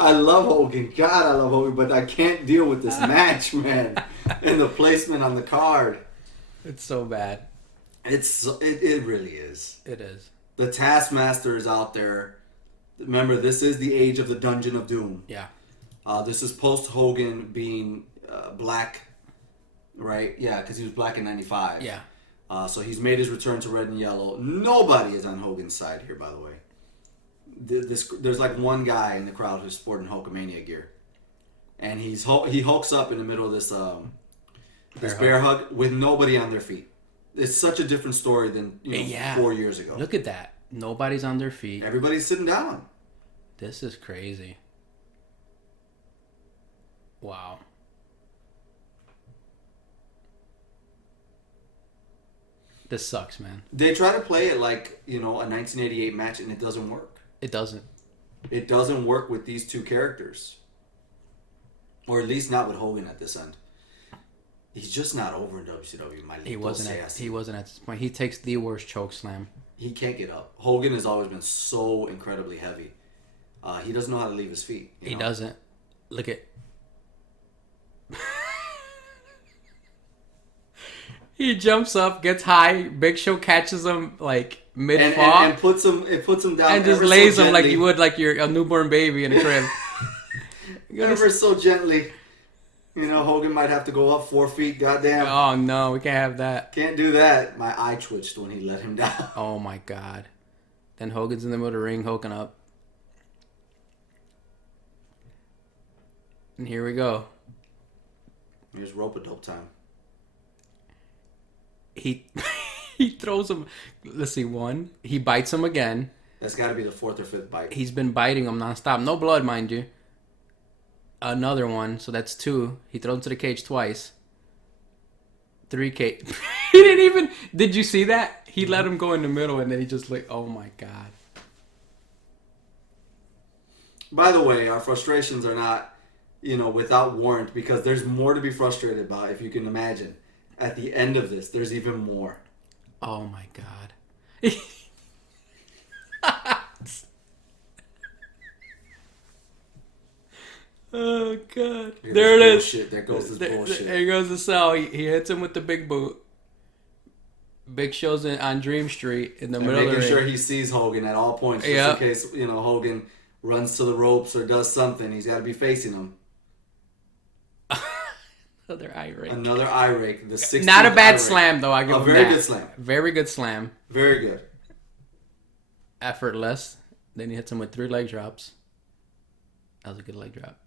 I love Hogan. God, I love Hogan, but I can't deal with this match, man. And the placement on the card. It's so bad. It really is. It is. The Taskmaster is out there. Remember, this is the age of the Dungeon of Doom. Yeah. This is post Hogan being black, right? Yeah, because he was black in '95. Yeah. So he's made his return to red and yellow. Nobody is on Hogan's side here, by the way. There's like one guy in the crowd who's sporting Hulkamania gear, and he hulks up in the middle of this bear hug with nobody on their feet. It's such a different story than 4 years ago. Look at that. Nobody's on their feet. Everybody's sitting down. This is crazy. Wow. This sucks, man. They try to play it like, a 1988 match, and it doesn't work. It doesn't. It doesn't work with these two characters. Or at least not with Hogan at this end. He's just not over in WCW. He wasn't at this point. He takes the worst choke slam. He can't get up. Hogan has always been so incredibly heavy. He doesn't know how to leave his feet. He doesn't. Look at... He jumps up, gets high. Big Show catches him like mid-fall. And puts him down and just lays him like you would like a newborn baby in a crib. Ever so gently. Hogan might have to go up 4 feet. Goddamn. Oh, no. We can't have that. Can't do that. My eye twitched when he let him down. Oh, my God. Then Hogan's in the middle of the ring, Hogan up. And here we go. Here's rope-a-dope time. He throws him. Let's see, one. He bites him again. That's got to be the 4th or 5th bite. He's been biting him nonstop. No blood, mind you. Another one, so that's 2. He throws him to the cage twice. 3 cage. He didn't even... Did you see that? He let him go in the middle, and then he just like, oh my God. By the way, our frustrations are not, without warrant, because there's more to be frustrated about, if you can imagine. At the end of this, there's even more. Oh my God. Oh God! There it is. Bullshit. There goes this bullshit. There goes the cell. He hits him with the big boot. Big Show's on Dream Street in the middle of the ring. Making sure he sees Hogan at all points, just in case Hogan runs to the ropes or does something. He's got to be facing him. Another eye rake. Another eye rake. The 16th Not a bad eye slam rake. though. I give him very that. good slam. Very good slam. Very good. Effortless. Then he hits him with 3 leg drops. That was a good leg drop.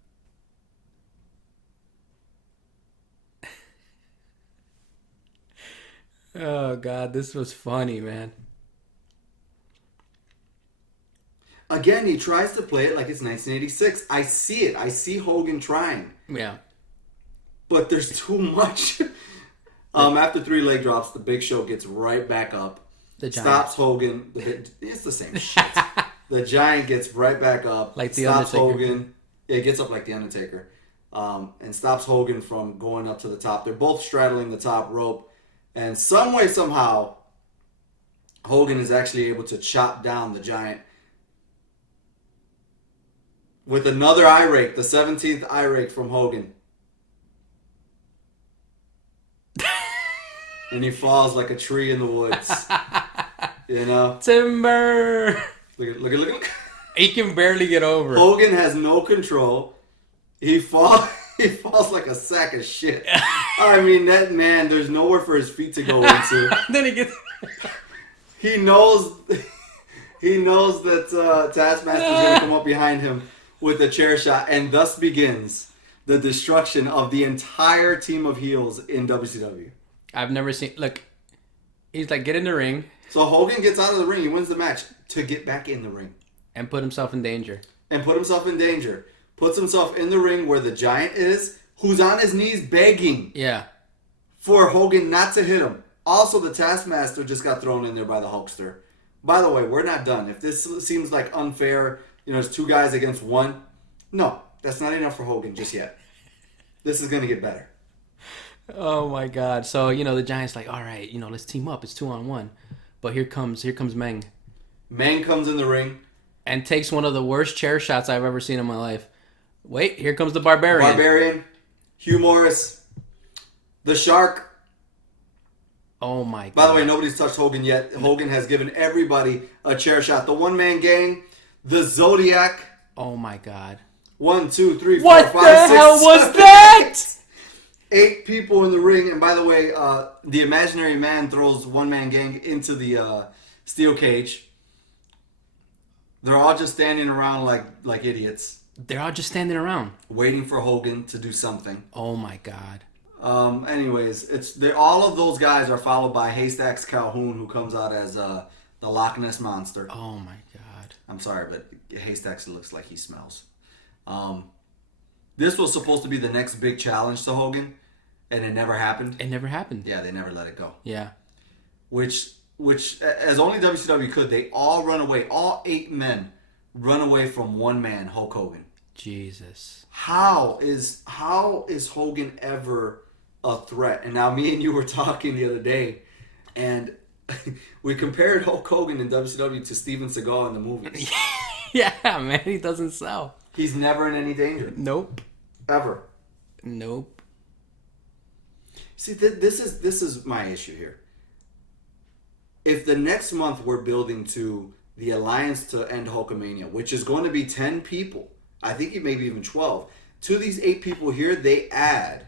Oh, God, this was funny, man. Again, he tries to play it like it's 1986. I see it. I see Hogan trying. Yeah. But there's too much. After 3 leg drops, the Big Show gets right back up. The Giant. Stops Hogan. It's the same shit. The Giant gets right back up. Like the stops Undertaker. Hogan. Yeah, he gets up like the Undertaker. And stops Hogan from going up to the top. They're both straddling the top rope. And some way, somehow, Hogan is actually able to chop down the Giant with another eye rake, the 17th eye rake from Hogan. And he falls like a tree in the woods. Timber! Look. He can barely get over. Hogan has no control. He falls like a sack of shit. I mean, that man, there's nowhere for his feet to go into. Then he gets... He knows that Taskmaster's going to come up behind him with a chair shot, and thus begins the destruction of the entire team of heels in WCW. I've never seen... Look, he's like, get in the ring. So Hogan gets out of the ring. He wins the match to get back in the ring. And put himself in danger. Puts himself in the ring where the Giant is, who's on his knees begging for Hogan not to hit him. Also, the Taskmaster just got thrown in there by the Hulkster. By the way, we're not done. If this seems like unfair, it's 2 guys against 1. No, that's not enough for Hogan just yet. This is going to get better. Oh, my God. So, the Giant's like, all right, let's team up. It's 2-on-1. But here comes Meng. Meng comes in the ring. And takes one of the worst chair shots I've ever seen in my life. Wait, here comes the Barbarian. Hugh Morris. The Shark. Oh, my God. By the way, nobody's touched Hogan yet. Hogan has given everybody a chair shot. The one-man gang. The Zodiac. Oh, my God. 1, 2, 3, 4, what 5, the 6, hell 7, was that? 8 people in the ring. And by the way, the imaginary man throws one-man gang into the steel cage. They're all just standing around like idiots. They're all just standing around. Waiting for Hogan to do something. Oh, my God. Anyways, all of those guys are followed by Haystacks Calhoun, who comes out as the Loch Ness Monster. Oh, my God. I'm sorry, but Haystacks looks like he smells. This was supposed to be the next big challenge to Hogan, and it never happened. It never happened. Yeah, they never let it go. Yeah. which as only WCW could, they all run away. All 8 men run away from one man, Hulk Hogan. Jesus. How is Hogan ever a threat? And now me and you were talking the other day, and we compared Hulk Hogan in WCW to Steven Seagal in the movies. Yeah, man, he doesn't sell. He's never in any danger. Nope. Ever. Nope. See, this is my issue here. If the next month we're building to the alliance to end Hulkamania, which is going to be 10 people, I think it maybe even 12. To these 8 people here, they add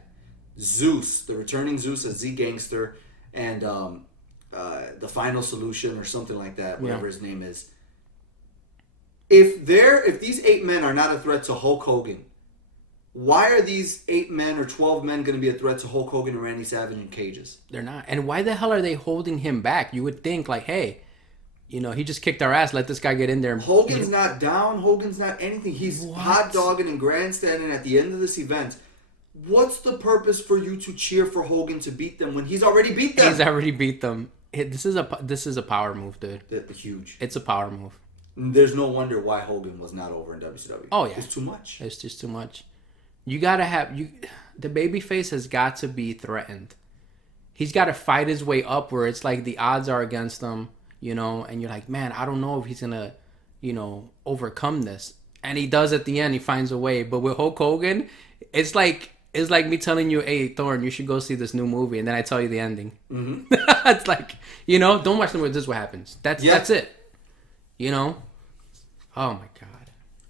Zeus, the returning Zeus as Z Gangster, and the Final Solution or something like that, whatever his name is. If these 8 men are not a threat to Hulk Hogan, why are these 8 men or 12 men going to be a threat to Hulk Hogan and Randy Savage in cages? They're not. And why the hell are they holding him back? You would think like, hey, he just kicked our ass. Let this guy get in there. Hogan's not down. Hogan's not anything. He's hot dogging and grandstanding at the end of this event. What's the purpose for you to cheer for Hogan to beat them when he's already beat them? He's already beat them. This is a power move, dude. Huge. It's a power move. There's no wonder why Hogan was not over in WCW. Oh yeah, it's too much. It's just too much. You gotta have the babyface has got to be threatened. He's got to fight his way up where it's like the odds are against him, and you're like, man, I don't know if he's gonna, overcome this. And he does at the end. He finds a way. But with Hulk Hogan, it's like me telling you, hey, Thorn, you should go see this new movie, and then I tell you the ending. Mm-hmm. It's like, don't watch the movie. This is what happens. That's it. Oh my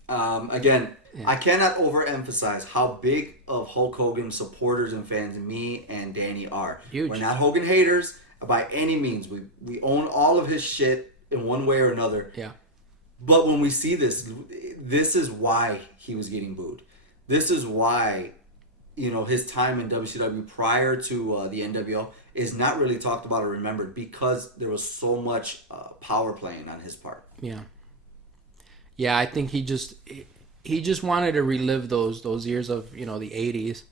God. Again, yeah. I cannot overemphasize how big of Hulk Hogan supporters and fans me and Danny are. Huge. We're not Hogan haters by any means. We own all of his shit in one way or another. Yeah. But when we see this is why he was getting booed. This is why, his time in WCW prior to the NWO is not really talked about or remembered because there was so much power playing on his part. Yeah. Yeah, I think he just wanted to relive those years of, the 80s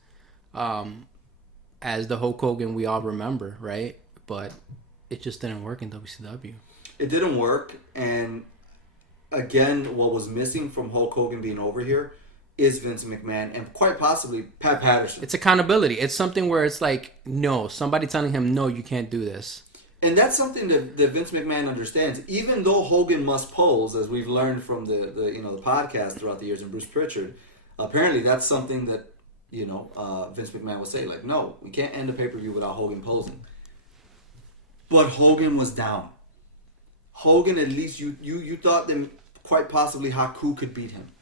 as the Hulk Hogan we all remember, right? But it just didn't work in WCW. It didn't work, and again, what was missing from Hulk Hogan being over here is Vince McMahon and quite possibly Pat Patterson. It's accountability. It's something where it's like, no, somebody telling him, no, you can't do this. And that's something that Vince McMahon understands. Even though Hogan must pose, as we've learned from the podcast throughout the years, and Bruce Pritchard, apparently that's something that Vince McMahon would say, like, no, we can't end a pay-per-view without Hogan posing. But Hogan was down. Hogan, at least you thought that quite possibly Haku could beat him.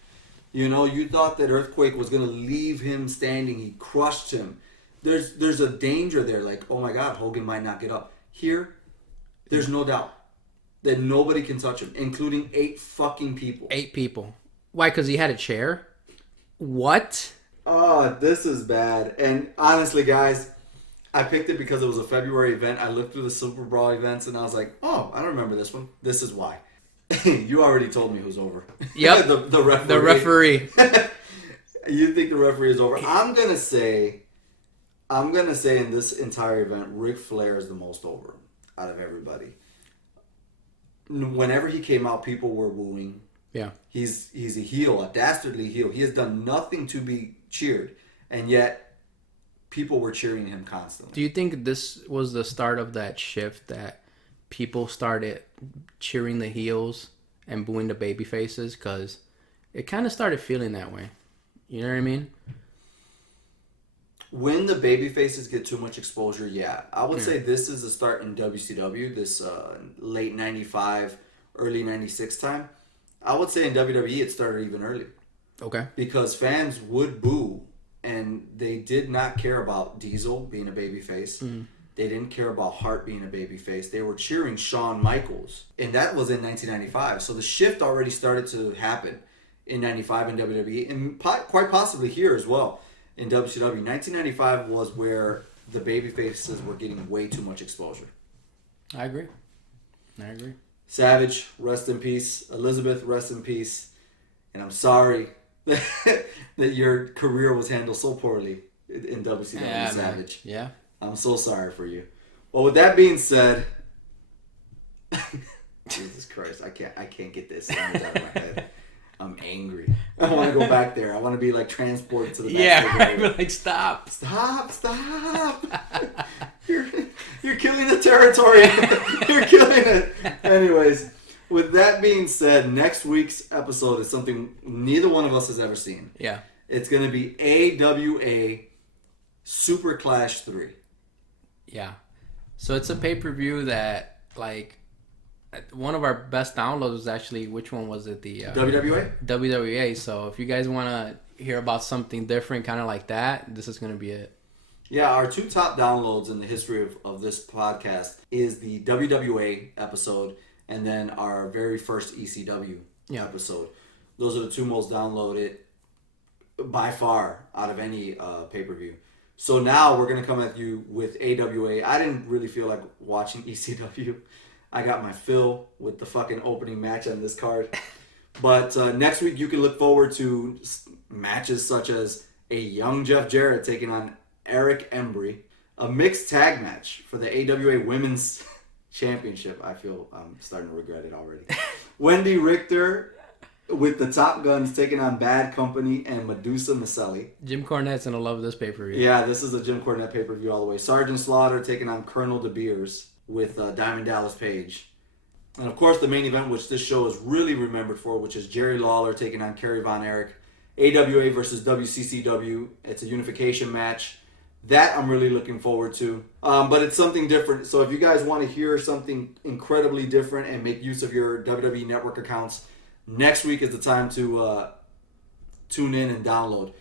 You thought that Earthquake was gonna leave him standing. He crushed him. There's a danger there. Like, oh my God, Hogan might not get up. Here, there's no doubt that nobody can touch him, including 8 fucking people. 8 people. Why? Because he had a chair? What? Oh, this is bad. And honestly, guys, I picked it because it was a February event. I looked through the SuperBrawl events and I was like, oh, I don't remember this one. This is why. You already told me who's over. Yep. the referee. The referee. You think the referee is over? I'm gonna say in this entire event, Ric Flair is the most over out of everybody. Whenever he came out, people were wooing. Yeah. He's a heel, a dastardly heel. He has done nothing to be cheered, and yet people were cheering him constantly. Do you think this was the start of that shift that people started cheering the heels and booing the baby faces? Because it kind of started feeling that way. You know what I mean? When the baby faces get too much exposure, yeah. I would say this is the start in WCW, this late 95, early 96 time. I would say in WWE it started even earlier. Okay. Because fans would boo, and they did not care about Diesel being a babyface. Mm. They didn't care about Hart being a babyface. They were cheering Shawn Michaels, and that was in 1995. So the shift already started to happen in 95 in WWE, and quite possibly here as well in WCW. 1995 was where the babyfaces were getting way too much exposure. I agree. Savage, rest in peace. Elizabeth, rest in peace. And I'm sorry that your career was handled so poorly in WCW, Savage. Man. Yeah. I'm so sorry for you. Well, with that being said, Jesus Christ, I can't get this image out of my head. I'm angry. I want to go back there. I want to be like transported to the backstage area. Like stop. You're killing the territory. You're killing it. Anyways, with that being said, next week's episode is something neither one of us has ever seen. Yeah. It's going to be AWA Super Clash 3. Yeah. So it's a pay-per-view that, like, one of our best downloads was actually, which one was it? The WWA? WWA. So if you guys want to hear about something different, kind of like that, this is going to be it. Yeah, our two top downloads in the history of this podcast is the WWA episode and then our very first ECW episode. Those are the two most downloaded by far out of any pay-per-view. So now we're going to come at you with AWA. I didn't really feel like watching ECW. I got my fill with the fucking opening match on this card. But next week you can look forward to matches such as a young Jeff Jarrett taking on Eric Embry, a mixed tag match for the AWA Women's Championship. I feel I'm starting to regret it already. Wendy Richter with the Top Guns taking on Bad Company and Medusa Maselli. Jim Cornette's going to love this pay-per-view. Yeah, this is a Jim Cornette pay-per-view all the way. Sergeant Slaughter taking on Colonel De Beers with Diamond Dallas Page. And of course the main event, which this show is really remembered for, which is Jerry Lawler taking on Kerry Von Erich. AWA versus WCCW. It's a unification match. That I'm really looking forward to. But it's something different. So if you guys want to hear something incredibly different and make use of your WWE Network accounts, next week is the time to tune in and download.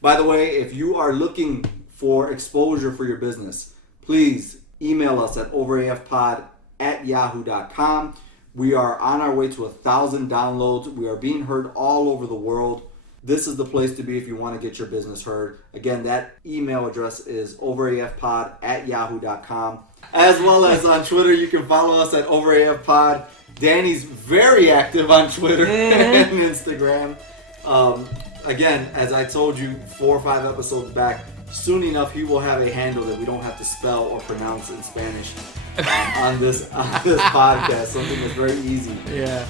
By the way, if you are looking for exposure for your business, please email us at OverAFpod@yahoo.com. We are on our way to 1,000 downloads. We are being heard all over the world. This is the place to be if you want to get your business heard. Again, that email address is overafpod@yahoo.com. As well as on Twitter, you can follow us at overafpod. Danny's very active on Twitter and Instagram. Again, as I told you 4 or 5 episodes back, soon enough he will have a handle that we don't have to spell or pronounce in Spanish on this podcast. Something that's very easy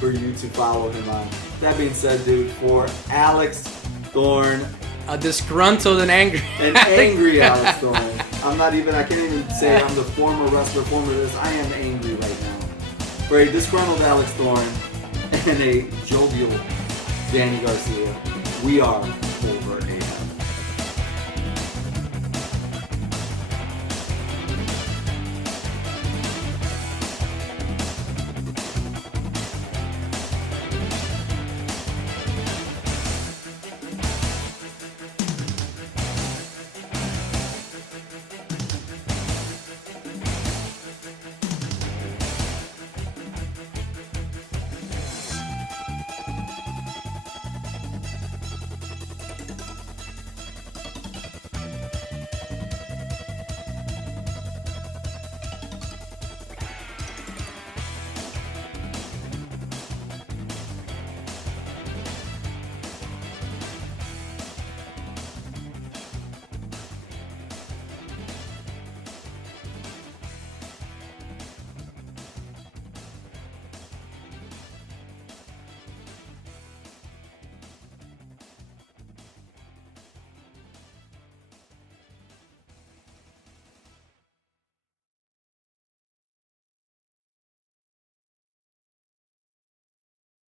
for you to follow him on. That being said, dude, for Alex Thorn, a disgruntled and angry Alex Thorn. I can't even say I'm the former wrestler, former this. I am angry right now. For a disgruntled Alex Thorn and a jovial Danny Garcia, we are over.